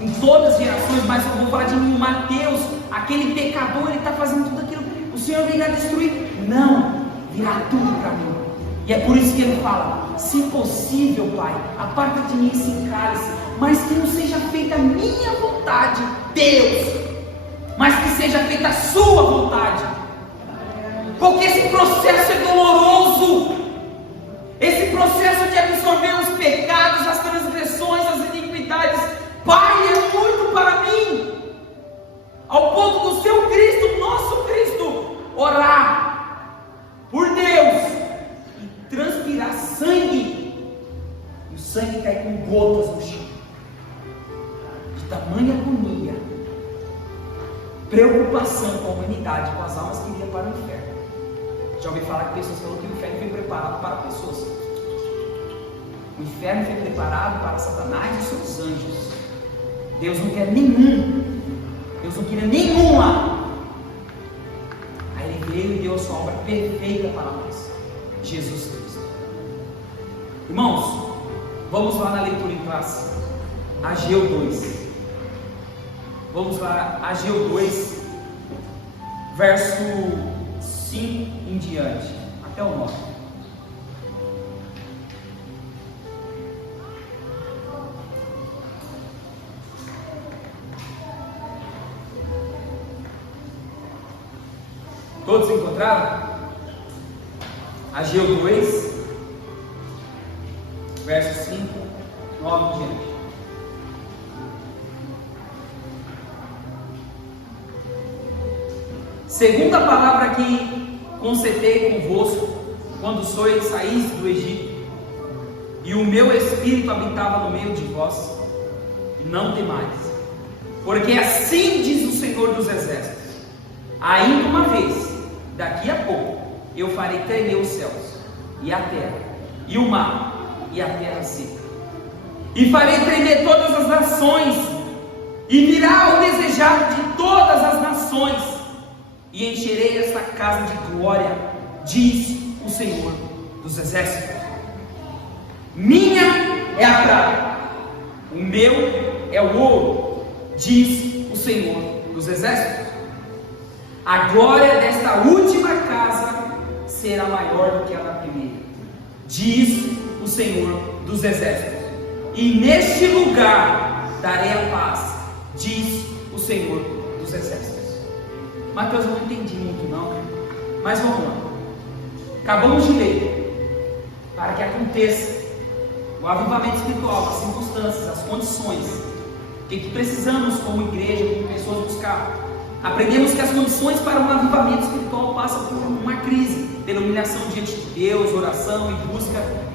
em todas as gerações, mas eu vou falar de mim, o Mateus, aquele pecador, ele está fazendo tudo aquilo, o Senhor virá destruir? Não, virá tudo para mim. E é por isso que ele fala: se possível, Pai, aparta de mim esse cálice, mas que não seja feita a minha vontade, Deus, mas que seja feita a sua vontade. Porque esse processo é doloroso, esse processo de absorver os pecados, as transgressões, as iniquidades. Pai, é muito para mim, ao ponto do seu Cristo, nosso Cristo, orar por Deus e transpirar sangue, e o sangue cai com gotas no chão, de tamanha agonia, preocupação com a humanidade, com as almas que iriam para o inferno. Já ouvi falar que pessoas falam que o inferno foi preparado para pessoas. O inferno foi preparado para Satanás e seus anjos. Deus não quer nenhum. Deus não queria nenhum lá. Aí ele veio e deu a sua obra perfeita para nós, Jesus Cristo. Irmãos, vamos lá na leitura em classe, Ageu 2. Vamos lá, Ageu 2, verso 5 em diante, até o 9. Todos encontraram? Ageu 2, verso 5, 9 em diante. Segundo a palavra que concetei convosco quando saísse do Egito, e o meu Espírito habitava no meio de vós. Não temais, porque assim diz o Senhor dos Exércitos: ainda uma vez, daqui a pouco, eu farei tremer os céus, e a terra, e o mar, e a terra seca, e farei tremer todas as nações, e virá o desejar de todas as nações, e encherei esta casa de glória, diz o Senhor dos Exércitos. Minha é a prata, o meu é o ouro, diz o Senhor dos Exércitos. A glória desta última casa será maior do que a da primeira, diz o Senhor dos Exércitos. E neste lugar darei a paz, diz o Senhor dos Exércitos. Mateus, eu não entendi muito não, mas vamos lá. Acabamos de ler, para que aconteça o avivamento espiritual, as circunstâncias, as condições, o que precisamos como igreja, como pessoas buscar. Aprendemos que as condições para um avivamento espiritual passam por uma crise, pela humilhação diante de Deus, oração e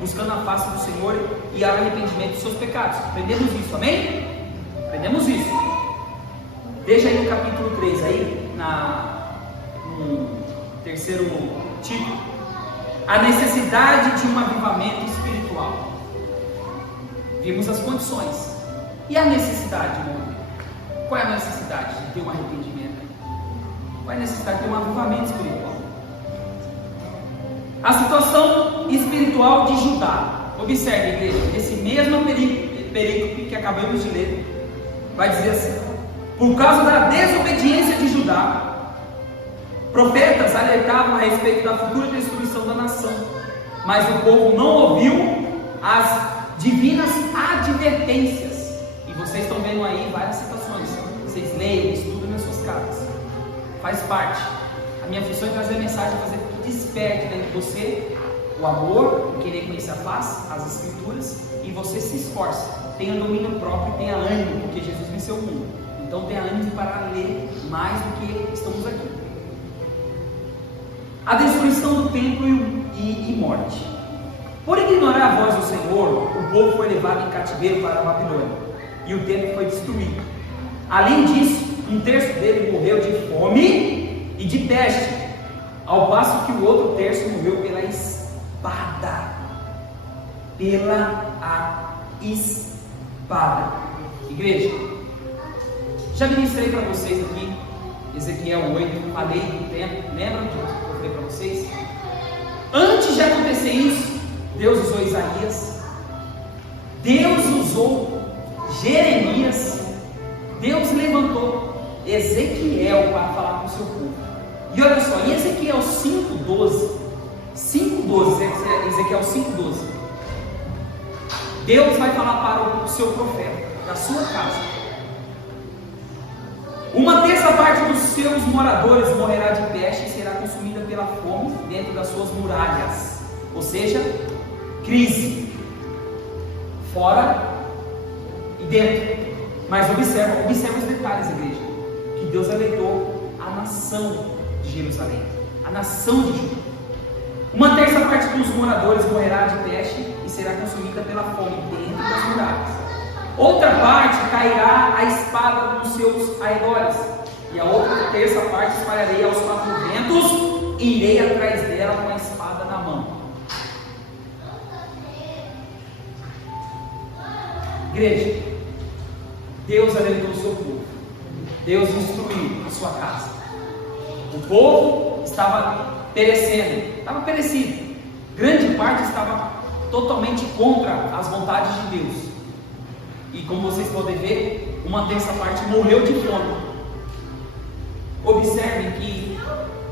buscando a face do Senhor e arrependimento dos seus pecados. Aprendemos isso, amém? Aprendemos isso. Veja aí no capítulo 3, aí, no terceiro título, a necessidade de um avivamento espiritual. Vimos as condições. E a necessidade, irmão? Qual é a necessidade de ter um arrependimento? Qual é a necessidade de ter um avivamento espiritual? A situação espiritual de Judá. Observe, igreja, esse mesmo perícope que acabamos de ler, vai dizer assim: por causa da desobediência de Judá, profetas alertavam a respeito da futura destruição da nação, mas o povo não ouviu as divinas advertências. E vocês estão vendo aí várias situações. Vocês leem, estudam nas suas casas. Faz parte. A minha função é trazer mensagem, fazer que desperte dentro de você o amor, o querer conhecer a paz, as escrituras, e você se esforce. Tenha domínio próprio, tenha ânimo, porque Jesus venceu o mundo. Então tenha ânimo para ler mais do que estamos aqui. A destruição do templo e morte. Por ignorar a voz do Senhor, o povo foi levado em cativeiro para a Babilônia, e o templo foi destruído. Além disso, um terço dele morreu de fome e de peste, ao passo que o outro terço morreu pela espada. Igreja, já ministrei para vocês aqui Ezequiel 8, falei do tempo, lembram que eu falei para vocês? Antes de acontecer isso, Deus usou Isaías, Deus usou Jeremias, Deus levantou Ezequiel para falar com o seu povo. E olha só, em Ezequiel 5:12, Ezequiel 5:12, Deus vai falar para o seu profeta, da sua casa: uma terça parte dos seus moradores morrerá de peste e será consumida pela fome dentro das suas muralhas. Ou seja, crise, fora e dentro. Mas observa os detalhes, igreja, que Deus alertou a nação de Jerusalém, a nação de Judá. Uma terça parte dos moradores morrerá de peste e será consumida pela fome dentro das muralhas. Outra parte cairá a espada nos seus arredores, e a outra terça parte espalharei aos quatro ventos, e irei atrás dela com a espada na mão. Igreja, Deus alertou o seu povo, Deus instruiu a sua casa. O povo estava perecido, grande parte estava totalmente contra as vontades de Deus. E como vocês podem ver, uma terça parte morreu de fome. Observem que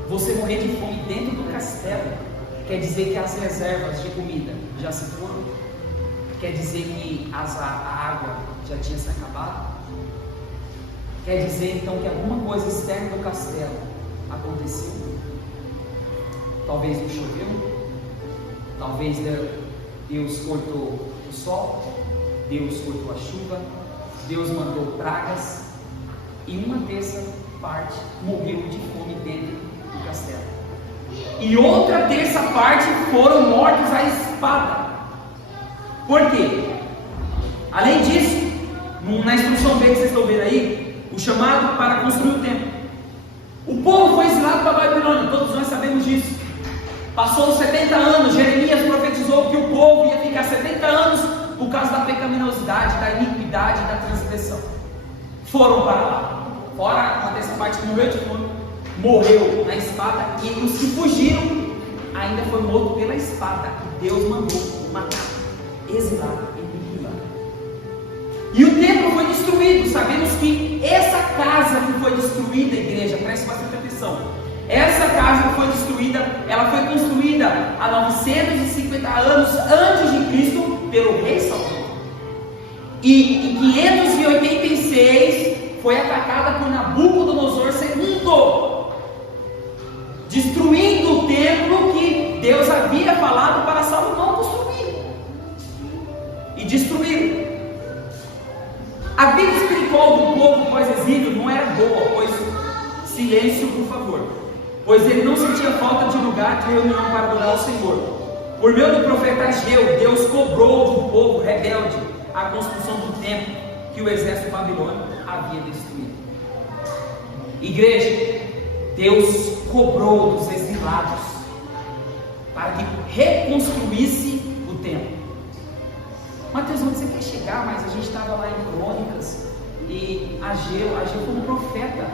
você morrer de fome dentro do castelo quer dizer que as reservas de comida já se foram, quer dizer que a água já tinha se acabado, quer dizer então que alguma coisa externa do castelo aconteceu. Talvez não choveu, talvez Deus cortou o sol, Deus cortou a chuva, Deus mandou pragas, e uma terça parte morreu de fome dentro do castelo. e outra terça parte foram mortos à espada. Por quê? Além disso, na instrução B que vocês estão vendo aí, o chamado para construir o templo. O povo foi exilado para a Babilônia, todos nós sabemos disso. Passou 70 anos, Jeremias profetizou que o povo ia ficar 70 anos por causa da pecaminosidade, da iniquidade, da transgressão. Foram para lá. Fora a terça parte que morreu de fome, morreu na espada, e os que fugiram ainda foi morto pela espada, e Deus mandou matar, exilar, aniquilar. E o templo foi destruído. Sabemos que essa casa que foi destruída, igreja, preste bastante atenção, essa casa que foi destruída, ela foi construída há 950 anos antes de Cristo pelo rei Salomão, e em 586 foi atacada por Nabucodonosor II, destruindo o templo que Deus havia falado para Salomão construir, e destruíram. A vida espiritual do povo pós-exílio não era boa, pois, silêncio por favor, pois ele não sentia falta de lugar de reunião para adorar o Senhor. Por meio do profeta Ageu, Deus cobrou do povo rebelde a construção do templo que o exército babilônico havia destruído. Igreja, Deus cobrou dos exilados para que reconstruísse o templo. Mateus, onde você quer chegar? Mas a gente estava lá em Crônicas, e Ageu foi um profeta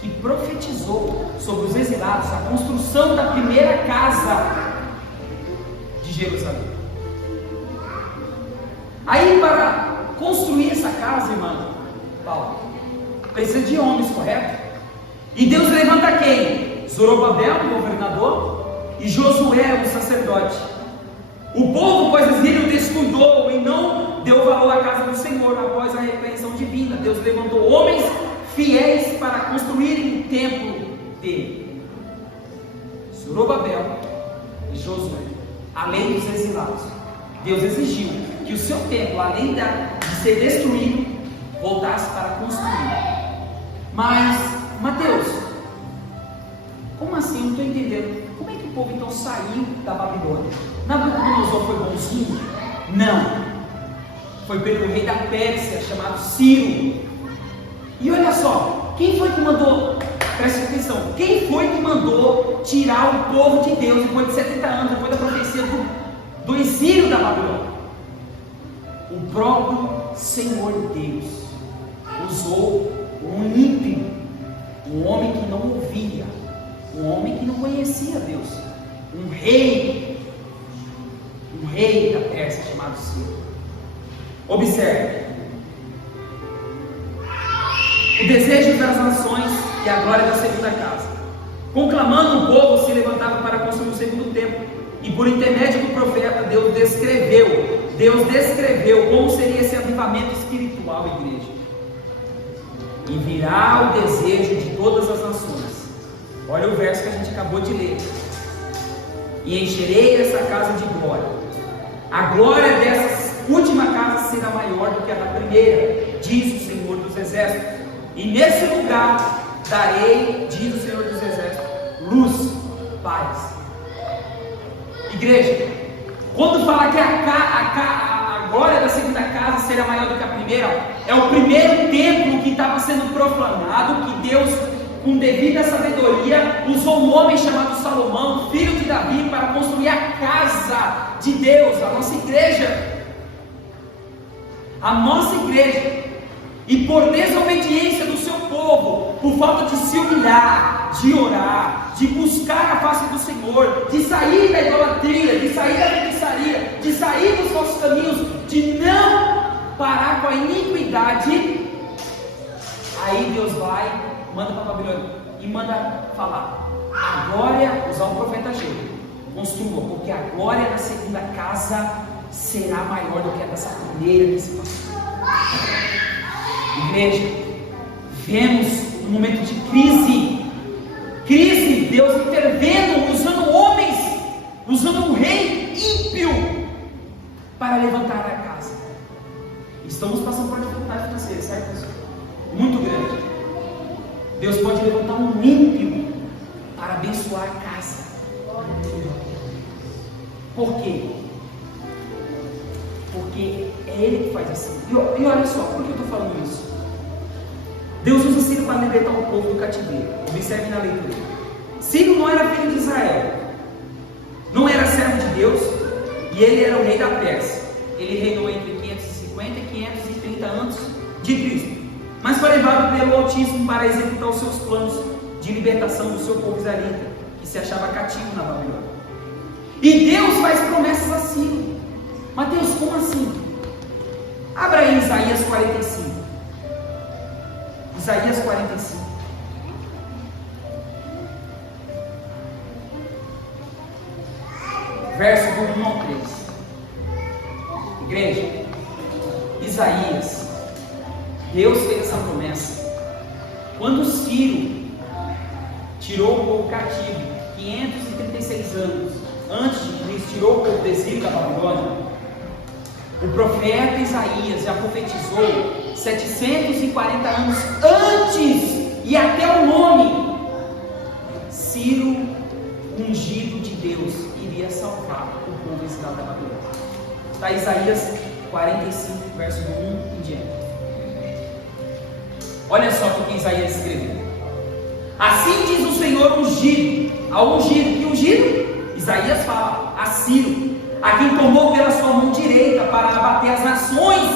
que profetizou sobre os exilados a construção da primeira casa de Jerusalém. Aí, para construir essa casa, irmão Paulo, precisa de homens, correto? E Deus levanta quem? Zorobabel, o governador, e Josué, o sacerdote. O povo pós-exílio descuidou e não deu valor à casa do Senhor após a repreensão divina. Deus levantou homens fiéis para construírem o templo dele. Zorobabel e Josué, além dos exilados, Deus exigiu que o seu templo, além de ser destruído, voltasse para construir. Mas, Mateus, como assim? Eu não estou entendendo. Como é que o povo então saiu da Babilônia? Nabucodonosor foi bonzinho? Não. Foi pelo rei da Pérsia, chamado Ciro. E olha só, quem foi que mandou, preste atenção, quem foi que mandou tirar o povo de Deus depois de 70 anos, depois da profecia do exílio da Babilônia? O próprio Senhor Deus usou um ímpio, um homem que não ouvia, um homem que não conhecia Deus, um rei da Pérsia chamado Ciro. Observe, o desejo das nações e a glória da segunda casa. Conclamando, o povo se levantava para construir o segundo templo, e por intermédio do profeta Deus descreveu como seria esse avivamento espiritual, igreja. E virá o desejo de todas as nações. Olha o verso que a gente acabou de ler. E encherei essa casa de glória. A glória dessa última casa será maior do que a da primeira, diz o Senhor dos Exércitos. E nesse lugar darei, diz o Senhor dos Exércitos, luz, paz. Igreja, quando fala que a glória da segunda casa será maior do que a primeira, é o primeiro templo que estava sendo proclamado, que Deus, com devida sabedoria, usou um homem chamado Salomão, filho de Davi, para construir a casa de Deus, a nossa igreja. A nossa igreja. E por desobediência do seu povo, por falta de se humilhar, de orar, de buscar a face do Senhor, de sair da idolatria, de sair da feitiçaria, de sair dos falsos caminhos, de não parar com a iniquidade, aí Deus vai, manda para a Babilônia e manda falar: a glória, usar o profeta Ageu, construa, porque a glória da segunda casa será maior do que a dessa primeira que se passou. Igreja, vemos um momento de crise, Deus intervendo, usando homens, usando um rei ímpio para levantar a casa. Estamos passando por dificuldade financeira, certo, pessoal? Muito grande. Deus pode levantar um ímpio para abençoar a casa. Por quê? Porque é Ele que faz assim. E olha só, por que eu estou falando isso? Deus usa Ciro para libertar o povo do cativeiro. Observe na leitura. Ciro não era filho de Israel, não era servo de Deus, e ele era o rei da Pérsia. Ele reinou entre 550 e 530 antes de Cristo, mas foi levado pelo Altíssimo para executar os seus planos de libertação do seu povo israelita, que se achava cativo na Babilônia. E Deus faz promessas a Ciro. Mateus, como assim? Abra aí Isaías 45. Isaías 45. Verso do 1 ao 3. Igreja, Isaías, Deus fez essa promessa quando Ciro tirou o povo cativo 536 anos antes de Cristo, tirou o povo do exílio da Babilônia. O profeta Isaías já profetizou 740 anos antes, e até o nome Ciro, ungido de Deus, iria salvar o povo exilado da Babilônia. Está Isaías 45, verso 1 em diante. Olha só o que Isaías escreveu. Assim diz o Senhor ungido, ao ungido. Que ungido? Isaías fala, a Ciro, a quem tomou pela sua mão direita para abater as nações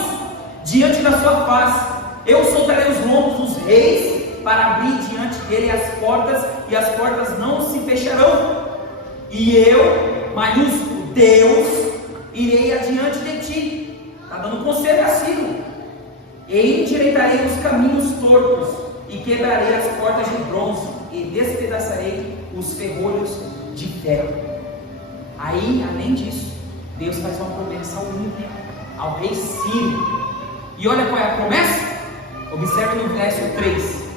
diante da sua face. Eu soltarei os lombos dos reis para abrir diante dele as portas, e as portas não se fecharão. E eu, maiúsculo, Deus, irei adiante de ti. Está dando conselho a Ciro. E endireitarei os caminhos tortos, e quebrarei as portas de bronze, e despedaçarei os ferrolhos de ferro. Aí, além disso, Deus faz uma promessa ao ímpio, ao rei Ciro. E olha qual é a promessa? Observe no verso 3.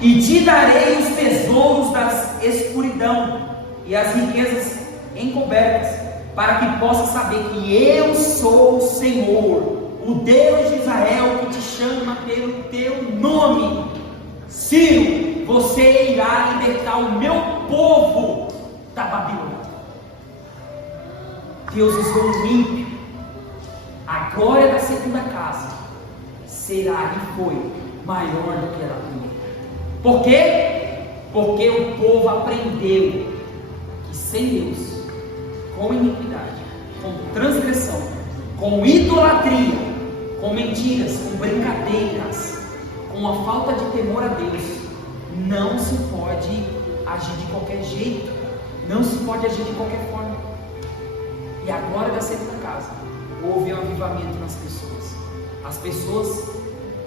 E te darei os tesouros da escuridão e as riquezas encobertas, para que possa saber que eu sou o Senhor, o Deus de Israel, que te chama pelo teu nome. Ciro, você irá libertar o meu povo da Babilônia. Deus usou o ímpio. A glória da segunda casa será e foi maior do que a da primeira. Por quê? Porque o povo aprendeu que sem Deus, com iniquidade, com transgressão, com idolatria, com mentiras, com brincadeiras, com a falta de temor a Deus, não se pode agir de qualquer jeito, não se pode agir de qualquer forma. E a glória da segunda casa, houve um avivamento nas pessoas. As pessoas,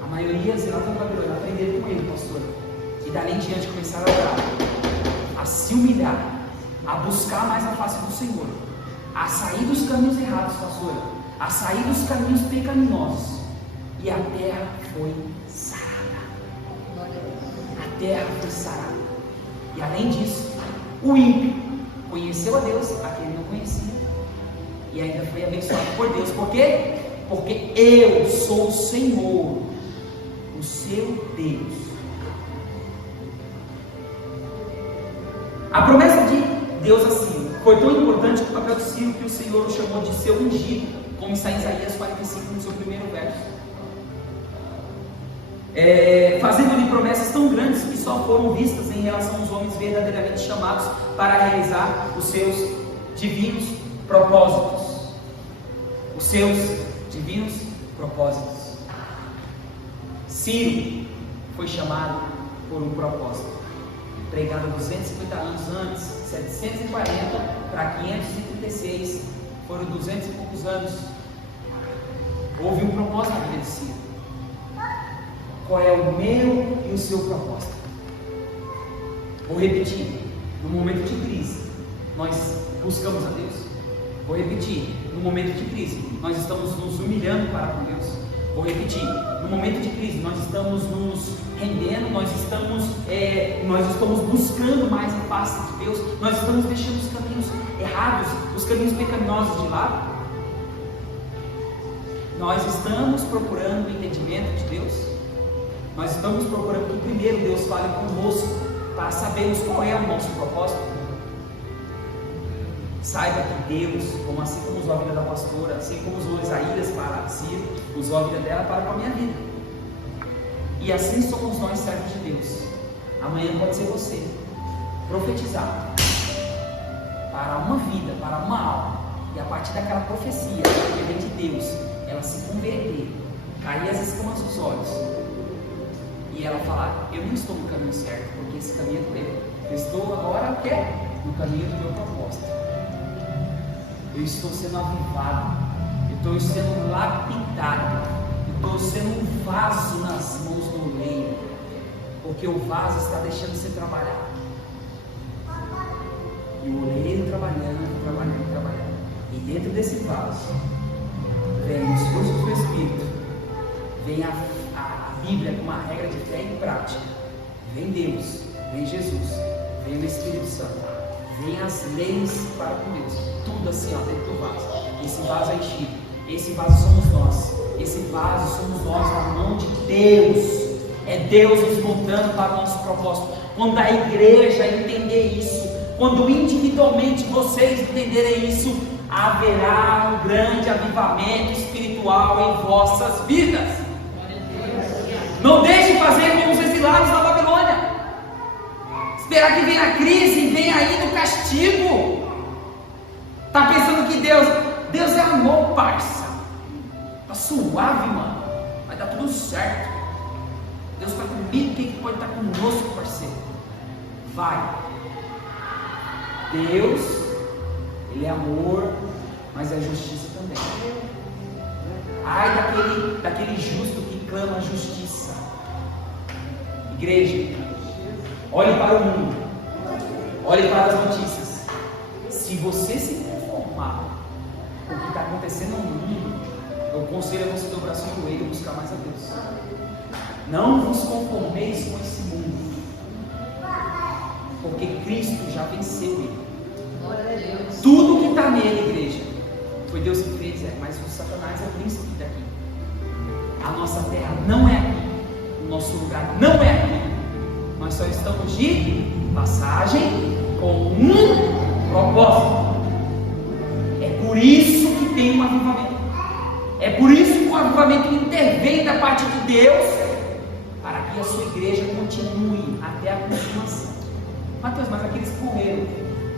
a maioria, zelador da Babilônia, aprenderam com ele, pastor, e dali em diante começaram a orar, a se humilhar, a buscar mais a face do Senhor, a sair dos caminhos errados, pastor, a sair dos caminhos pecaminosos, e a terra foi sarada. A terra foi sarada. E além disso, o ímpio conheceu a Deus, a quem ele não conhecia, e ainda foi abençoado por Deus. Por quê? Porque eu sou o Senhor, o seu Deus. A promessa de Deus a Ciro foi tão importante que o papel de Ciro, que o Senhor o chamou de seu ungido, como está em Isaías 45, no seu primeiro verso, fazendo-lhe promessas tão grandes que só foram vistas em relação aos homens verdadeiramente chamados para realizar os seus divinos propósitos. Os seus divinos propósitos. Ciro foi chamado por um propósito, pregado 250 anos antes, 740 para 536, foram 200 e poucos anos. Houve um propósito na vida de Ciro. Qual é o meu e o seu propósito? Vou repetir. No momento de crise, nós buscamos a Deus. Vou repetir. No momento de crise, nós estamos nos humilhando para com Deus. Vou repetir. No momento de crise, nós estamos nos rendendo, nós estamos buscando mais a face de Deus, nós estamos deixando os caminhos errados, os caminhos pecaminosos de lado. Nós estamos procurando o entendimento de Deus. Nós estamos procurando que primeiro Deus fale conosco, para sabermos qual é o nosso propósito. Saiba que Deus, como assim como usou a vida da pastora, assim como usou Isaías para Ciro, usou a vida dela para a minha vida. E assim somos nós, servos de Deus. Amanhã pode ser você profetizar para uma vida, para uma alma, e a partir daquela profecia que vem de Deus, ela se converter, cair as escamas dos olhos, e ela falar: eu não estou no caminho certo, porque esse caminho é teu. Eu estou agora o quê? No caminho do meu propósito. Eu estou sendo avivado, eu estou sendo lapidado, eu estou sendo um vaso nas mãos do oleiro, porque o vaso está deixando de ser trabalhado, e o oleiro trabalhando, e dentro desse vaso vem os frutos do Espírito, vem a Bíblia com uma regra de fé e prática, vem Deus, vem Jesus, vem o Espírito Santo, vem as leis para com Deus, tudo assim ó, dentro do vaso. Esse vaso é enchido, esse vaso somos nós, esse vaso somos nós na mão de Deus. É Deus nos montando para o nosso propósito. Quando a igreja entender isso, quando individualmente vocês entenderem isso, haverá um grande avivamento espiritual em vossas vidas. Não deixe de fazer como os exilados na Babilônia, esperar que venha a crise, venha aí no castigo. Está pensando que Deus é amor, parça. Está suave, mano, vai dar tudo certo. Deus está comigo, quem pode estar conosco, parceiro? Vai. Deus, Ele é amor, mas é justiça também. Ai daquele justo que clama a justiça. Igreja, olhe para o mundo, olhe para as notícias. Se você se conformar com o que está acontecendo no mundo, eu aconselho a você dobrar seu joelho e buscar mais a Deus. Não vos conformeis com esse mundo, porque Cristo já venceu ele. Tudo que está nele, igreja, foi Deus que fez, mas o Satanás é o príncipe daqui. A nossa terra não é aqui, o nosso lugar não é aqui. Nós só estamos de passagem com um propósito. É por isso que tem um avivamento. É por isso que o avivamento intervém da parte de Deus, para que a sua igreja continue até a consumação. Mateus, mas aqueles que morreram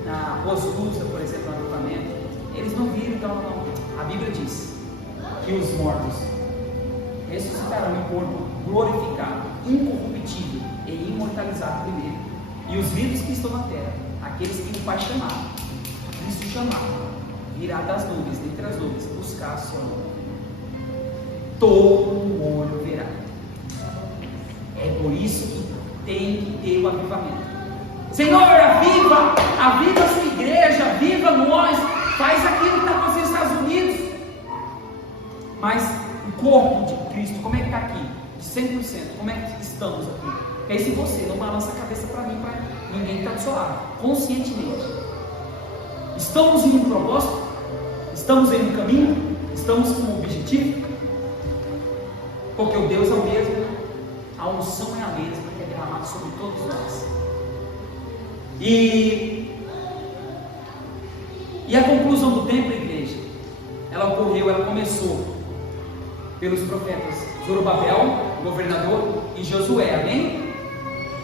na Rosusa, por exemplo, no avivamento, eles não viram, então não. A Bíblia diz que os mortos ressuscitarão em corpo glorificado, incorruptível e imortalizado primeiro. E os vivos que estão na terra, aqueles que o Pai chamaram, Cristo chamaram, virá das nuvens, dentre as nuvens, buscar a sua mão. Todo olho verá. É por isso que tem que ter o avivamento. Senhor, aviva a sua igreja, aviva nós, faz aquilo que está acontecendo nos Estados Unidos. Mas o corpo de Cristo, como é que está aqui? De 100%, como é que estamos aqui? Pense em você, não balança a cabeça para mim, para ninguém que está do seu lado, conscientemente. Estamos em um propósito? Estamos em um caminho? Estamos com um objetivo? Porque o Deus é o mesmo, a unção é a mesma, que é derramada sobre todos nós. E a conclusão do tempo, igreja, ela começou pelos profetas Zorobabel, governador, e Josué, amém?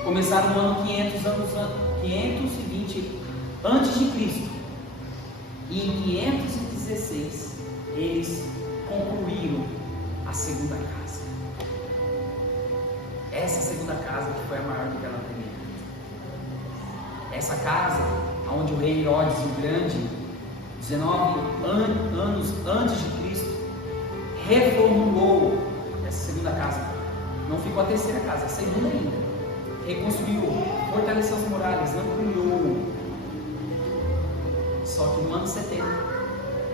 Começaram no ano 520 antes de Cristo, e em 516 eles concluíram a segunda casa. Essa segunda casa que foi a maior do que ela primeira. Essa casa, onde o rei Herodes o Grande, 19 anos antes de Cristo, reformulou essa segunda casa. Não ficou a terceira casa, a segunda ainda. Reconstruiu, fortaleceu as muralhas, ampliou. Só que no ano 70,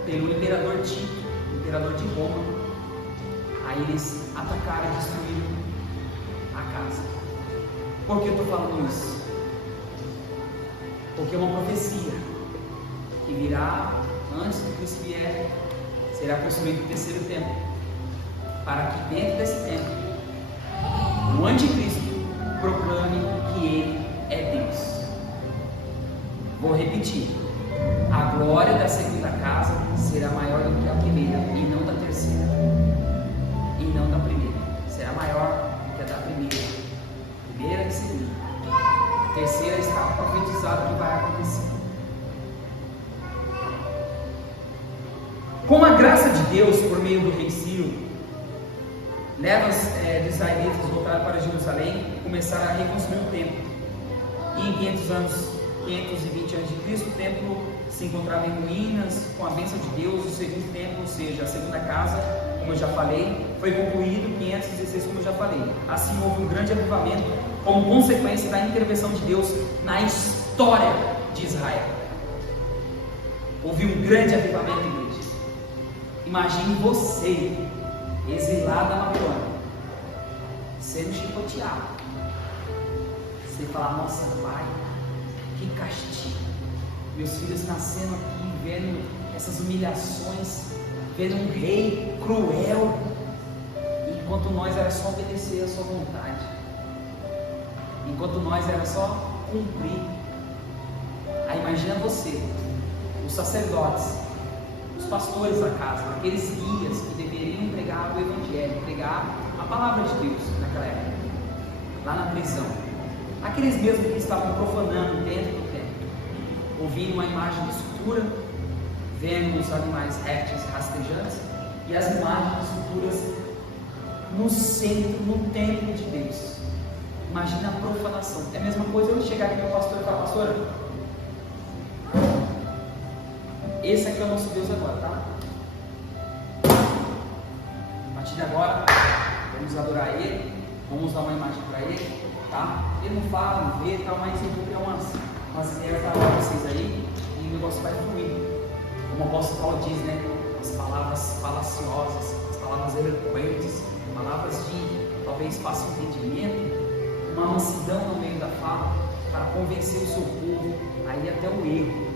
pelo imperador Tito, imperador de Roma, aí eles atacaram e destruíram a casa. Por que eu estou falando isso? Porque é uma profecia que virá antes que Cristo vier, será construído o terceiro templo, para que dentro desse templo o anticristo proclame que ele é Deus. Vou repetir: A glória da segunda casa será maior do que a primeira, e não da terceira, e não da primeira. Será maior do que a da primeira. Primeira e segunda. A terceira está profetizado que vai acontecer. Com a graça de Deus, por meio do rei Ciro, levas dos israelitas voltaram para Jerusalém e começaram a reconstruir o templo. E em 520 a.C., o templo se encontrava em ruínas. Com a bênção de Deus, o segundo templo, ou seja, a segunda casa, como eu já falei, foi concluído em 516, como eu já falei. Assim houve um grande avivamento como consequência da intervenção de Deus na história de Israel. Houve um grande avivamento, igreja. Imagine você, exilado na Babilônia, sendo chicoteado. Você fala: nossa, pai, que castigo. Meus filhos nascendo aqui, vendo essas humilhações, vendo um rei cruel, enquanto nós era só obedecer a sua vontade, enquanto nós era só cumprir. Aí imagina você, os sacerdotes, os pastores da casa, aqueles guias que deveriam pregar o evangelho, pregar a palavra de Deus naquela época, lá na prisão, aqueles mesmos que estavam profanando dentro do templo, ouvindo uma imagem de escultura, vendo os animais répteis rastejantes e as imagens de esculturas no centro, no templo de Deus. Imagina a profanação. É a mesma coisa eu chegar aqui para o pastor e falar: pastora, esse aqui é o nosso Deus agora, tá? A partir de agora, vamos adorar Ele, vamos dar uma imagem para Ele, tá? Ele não fala, não vê, tal, mas eu vou criar umas ideias para vocês aí e o negócio vai fluir. Como o apóstolo Paulo diz, né? As palavras falaciosas, as palavras eloquentes, palavras de talvez fácil entendimento, uma mansidão no meio da fala, para convencer o seu povo a ir até o erro.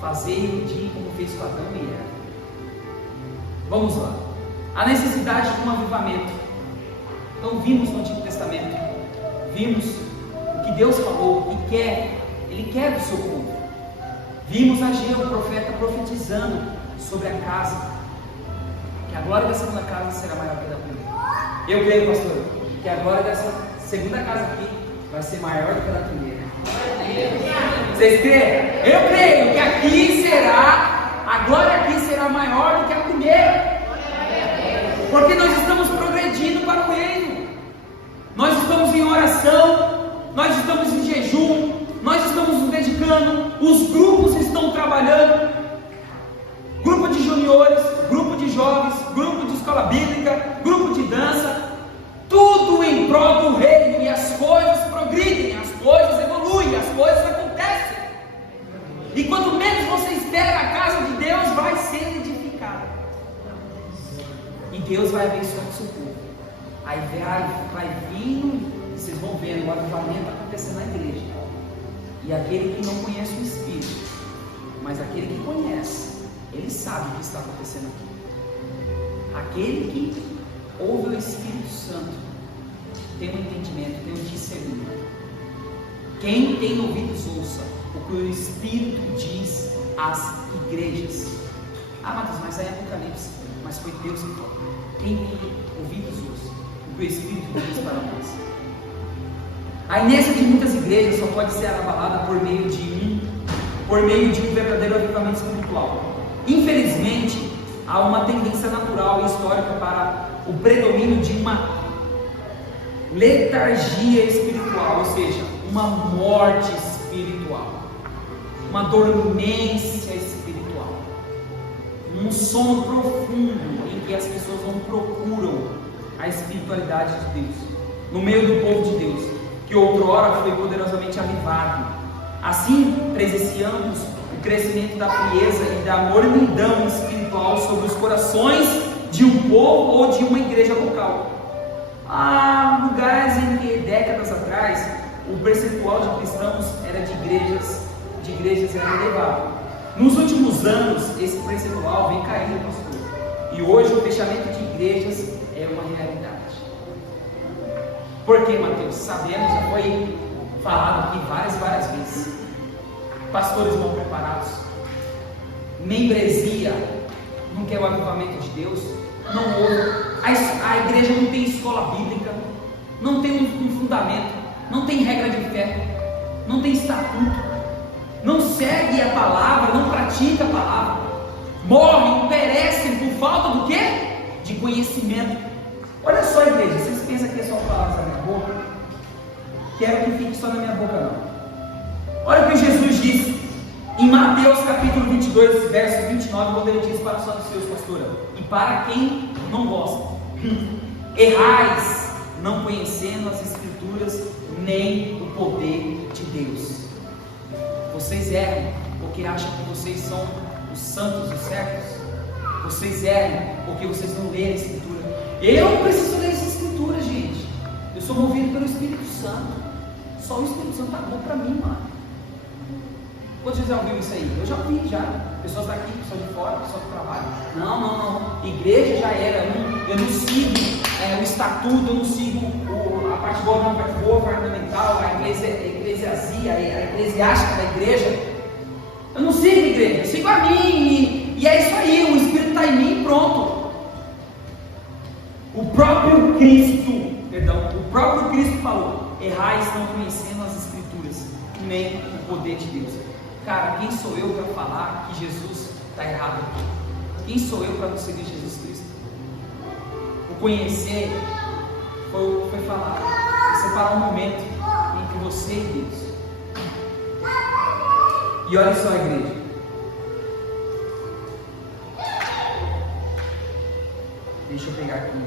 Fazer iludir como fez com Adão e Eva. Vamos lá. A necessidade de um avivamento. Então vimos no Antigo Testamento, vimos o que Deus falou e quer, Ele quer do seu povo. Vimos Ageu, o profeta, profetizando sobre a casa, que a glória da segunda casa será maior que a da primeira. Eu creio, pastor, que a glória dessa segunda casa aqui vai ser maior do que a da primeira. Vocês creem? Eu creio que aqui será, a glória aqui será maior do que a primeira, porque nós estamos progredindo para o reino, nós estamos em oração, nós estamos em jejum, nós estamos nos dedicando, os grupos estão trabalhando, grupo de juniores, grupo de jovens, grupo de escola bíblica, grupo de dança, tudo em prol do reino, e as coisas progridem, as coisas evoluem, as coisas acontecem. E quanto menos você espera, a casa de Deus vai ser edificada. E Deus vai abençoar o seu povo. Aí vai vindo, vocês vão vendo o avivamento acontecendo na igreja. E aquele que não conhece o Espírito, mas aquele que conhece, ele sabe o que está acontecendo aqui. Aquele que ouve o Espírito Santo tem um entendimento, tem um discernimento. Quem tem ouvidos, ouça o que o Espírito diz às igrejas. Ah, Matheus, mas aí é Apocalipse. Mas foi Deus que falou. Quem tem ouvidos, ouça o que o Espírito diz para nós. A inércia de muitas igrejas só pode ser abalada por meio de um verdadeiro avivamento espiritual. Infelizmente, há uma tendência natural e histórica para o predomínio de uma letargia espiritual, ou seja, uma morte espiritual, uma dormência espiritual, um sono profundo em que as pessoas não procuram a espiritualidade de Deus no meio do povo de Deus, que outrora foi poderosamente avivado. Assim, presenciamos o crescimento da frieza e da mornidão espiritual sobre os corações de um povo ou de uma igreja local. Há lugares em que décadas atrás o percentual de cristãos era de igrejas era elevado. Nos últimos anos esse percentual vem caindo, pastor. E hoje o fechamento de igrejas é uma realidade. Por quê, Mateus? Sabemos, já foi falado aqui várias vezes. pastores mal preparados, membresia, não quer o avivamento de Deus, não ouve, a igreja não tem escola bíblica, não tem um fundamento, não tem regra de fé, não tem estatuto, não segue a palavra, não pratica a palavra, morrem, perecem por falta do quê? De conhecimento. Olha só, igreja, vocês pensam que é só palavras da minha boca? Quero que fique só na minha boca, não. Olha o que Jesus disse em Mateus capítulo 22, verso 29, quando ele diz para os saduceus, pastora, e para quem não gosta: errais, não conhecendo as Escrituras, nem o poder de Deus. Vocês erram porque acham que vocês são os santos, os certos. Vocês erram porque vocês não leem a Escritura. Eu não preciso ler essa Escritura, gente. Eu sou movido pelo Espírito Santo. Só o Espírito Santo tá bom para mim, mano. Quantos já ouviram isso aí? Eu já ouvi, já. Pessoas daqui, pessoas de fora, pessoas do trabalho. Não. Igreja já era. Eu não sigo o estatuto, eu não sigo a parte governamental, a eclesiasia, a eclesiástica da igreja. Eu não sigo a igreja, eu sigo a mim. E é isso aí, o Espírito está em mim e pronto. O próprio Cristo falou: errais não conhecendo as Escrituras, nem o poder de Deus. Cara, quem sou eu para falar que Jesus está errado? Quem sou eu para não seguir Jesus Cristo? O conhecer foi falar, separar um momento entre você e Deus. E olha só, igreja, deixa eu pegar aqui.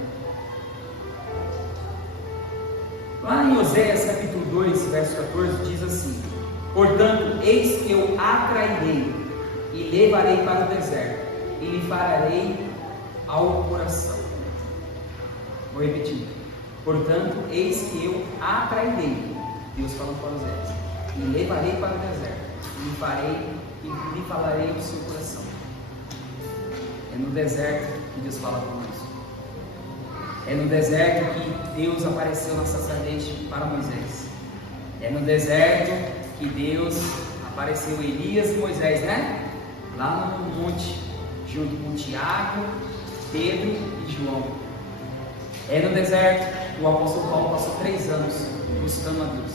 Lá em Oséias capítulo 2, verso 14, diz assim: portanto, eis que eu atrairei e levarei para o deserto, e lhe farei ao coração. Vou repetir. Portanto, eis que eu atrairei, Deus falando para Oséias, e levarei para o deserto, e lhe falarei do seu coração. É no deserto que Deus fala conosco. É no deserto que Deus apareceu na sacerdotisa para Moisés. É no deserto que Deus apareceu a Elias e Moisés, né? Lá no monte, junto com Tiago, Pedro e João. É no deserto que o apóstolo Paulo passou 3 anos buscando a Deus.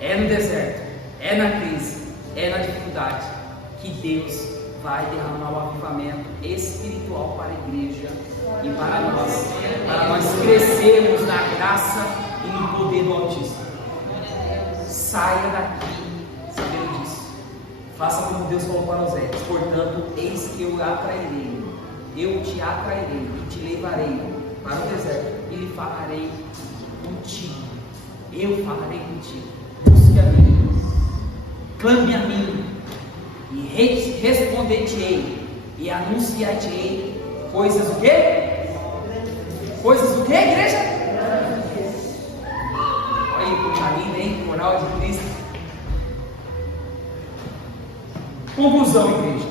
É no deserto, é na crise, é na dificuldade que Deus vai derramar o avivamento espiritual para a igreja e para nós crescermos na graça e no poder do Altíssimo. Saia daqui sabendo disso. Faça como Deus falou para Oséias: portanto, eis que eu atrairei, eu te atrairei e te levarei para o deserto e lhe falarei contigo. Eu falarei contigo. Busque a mim, clame a mim, e responder-te-ei, e anunciar-te-ei coisas o quê? Coisas o quê, igreja? Olha aí, coisa linda, hein? Moral de Cristo. Conclusão, igreja.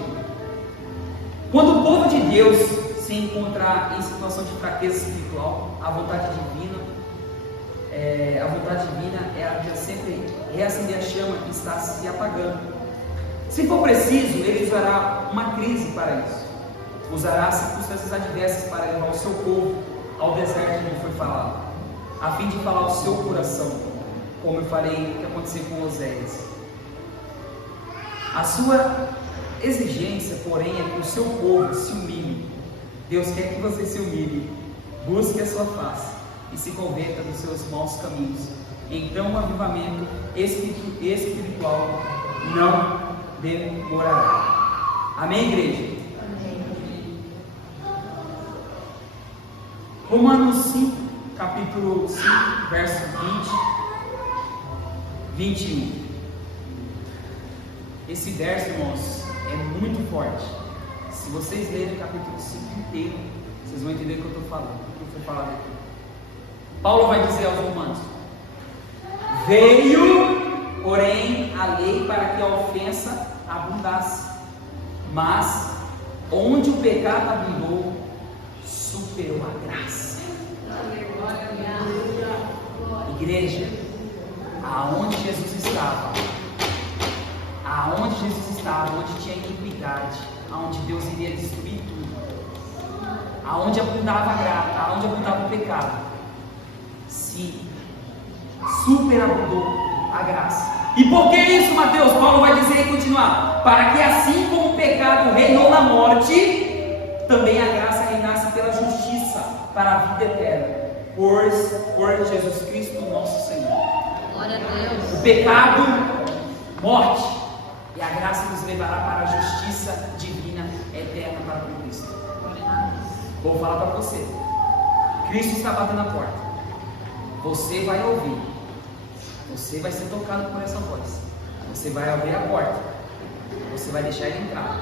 Quando o povo de Deus se encontrar em situação de fraqueza espiritual, a vontade divina é a de sempre reacender a chama que está se apagando. Se for preciso, ele usará uma crise para isso. Usará circunstâncias adversas para levar o seu povo ao deserto, como foi falado, a fim de falar ao seu coração, como eu falei que aconteceu com Oséias. A sua exigência, porém, é que o seu povo se humilhe. Deus quer que você se humilhe, busque a sua face e se converta dos seus maus caminhos. Então o avivamento espiritual não demorará. Amém, igreja? Amém. Romanos 5, capítulo 5, verso 21. Esse verso, irmãos, é muito forte. Se vocês lerem o capítulo 5 inteiro, vocês vão entender o que eu estou falando, o que foi falado aqui. Paulo vai dizer aos romanos: veio, porém, a lei para que a ofensa abundasse, mas onde o pecado abundou, superou a graça. Igreja, aonde Jesus estava, aonde Jesus estava, onde tinha iniquidade, aonde Deus iria destruir tudo, aonde abundava a graça, aonde abundava o pecado, se superabundou a graça. E por que isso, Mateus? Paulo vai dizer e continuar: para que assim como o pecado reinou na morte, também a graça reinasse pela justiça para a vida eterna, por Jesus Cristo nosso Senhor. Glória a Deus. O pecado, morte, e a graça nos levará para a justiça divina eterna para com Cristo. Vou falar para você: Cristo está batendo a porta. Você vai ouvir, você vai ser tocado por essa voz, você vai abrir a porta, você vai deixar ele entrar,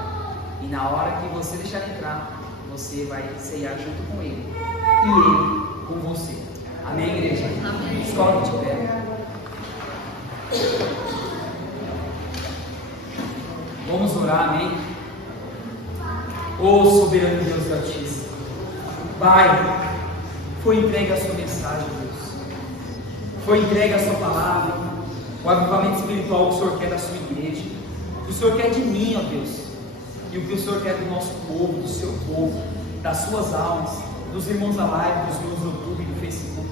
e na hora que você deixar ele entrar, você vai ceiar junto com ele, e ele com você. Amém, igreja? Amém. Escola de pé. Vamos orar, amém? Ô soberano Deus Altíssimo, Pai, foi entregue a sua mensagem, Deus. Foi entregue a sua palavra, o avivamento espiritual que o Senhor quer da sua igreja, o que o Senhor quer de mim, ó Deus, e o que o Senhor quer do nosso povo, do seu povo, das suas almas, dos irmãos da live, dos irmãos do YouTube e do Facebook.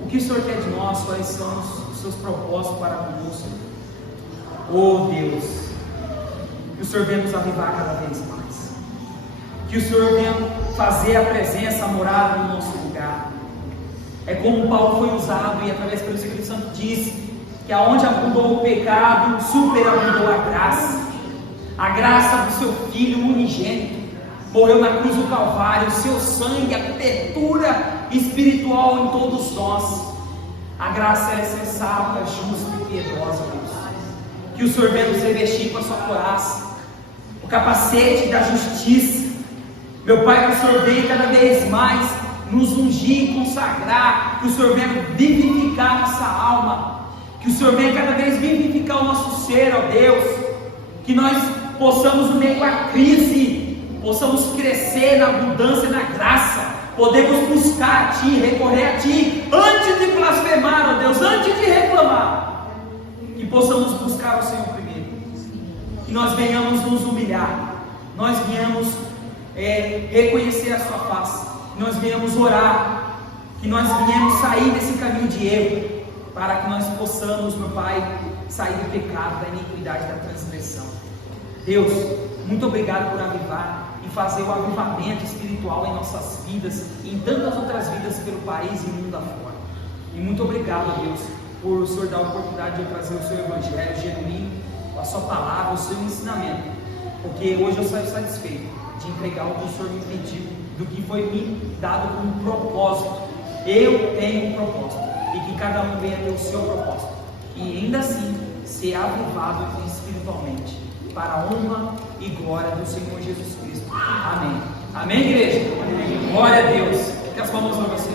O que o Senhor quer de nós, quais são os seus propósitos para conosco? Oh Deus, que o Senhor venha nos avivar cada vez mais, que o Senhor venha fazer a presença, a morada no nosso lugar. É como Paulo foi usado, e através do Espírito Santo disse que aonde abundou o pecado, superabundou a graça do seu Filho unigênito, morreu na cruz do Calvário, o seu sangue, a cobertura espiritual em todos nós. A graça é sensata, justa e piedosa, Deus. Que o Senhor venha nos revestir com a sua couraça, o capacete da justiça. Meu Pai, que o Senhor venha cada vez mais nos ungir e consagrar, que o Senhor venha vivificar nossa alma, que o Senhor venha cada vez vivificar o nosso ser, ó Deus, que nós possamos, no meio da crise, possamos crescer na abundância e na graça, podemos buscar a Ti, recorrer a Ti, antes de blasfemar, ó Deus, antes de reclamar, que possamos buscar o Senhor primeiro, que nós venhamos nos humilhar, nós venhamos reconhecer a Sua face, que nós venhamos orar, que nós venhamos sair desse caminho de erro, para que nós possamos, meu Pai, sair do pecado, da iniquidade, da transgressão. Deus, muito obrigado por avivar e fazer o avivamento espiritual em nossas vidas e em tantas outras vidas pelo país e mundo afora. E muito obrigado, Deus, por o Senhor dar a oportunidade de eu trazer o seu evangelho genuíno, a sua palavra, o seu ensinamento, porque hoje eu saio satisfeito de entregar o que o Senhor me pediu, do que foi me dado como propósito. Eu tenho um propósito, e que cada um venha ter o seu propósito, e ainda assim ser avivado espiritualmente, para a honra e glória do Senhor Jesus Cristo. Amém. Amém, igreja? Glória a Deus. Que as palmas para você.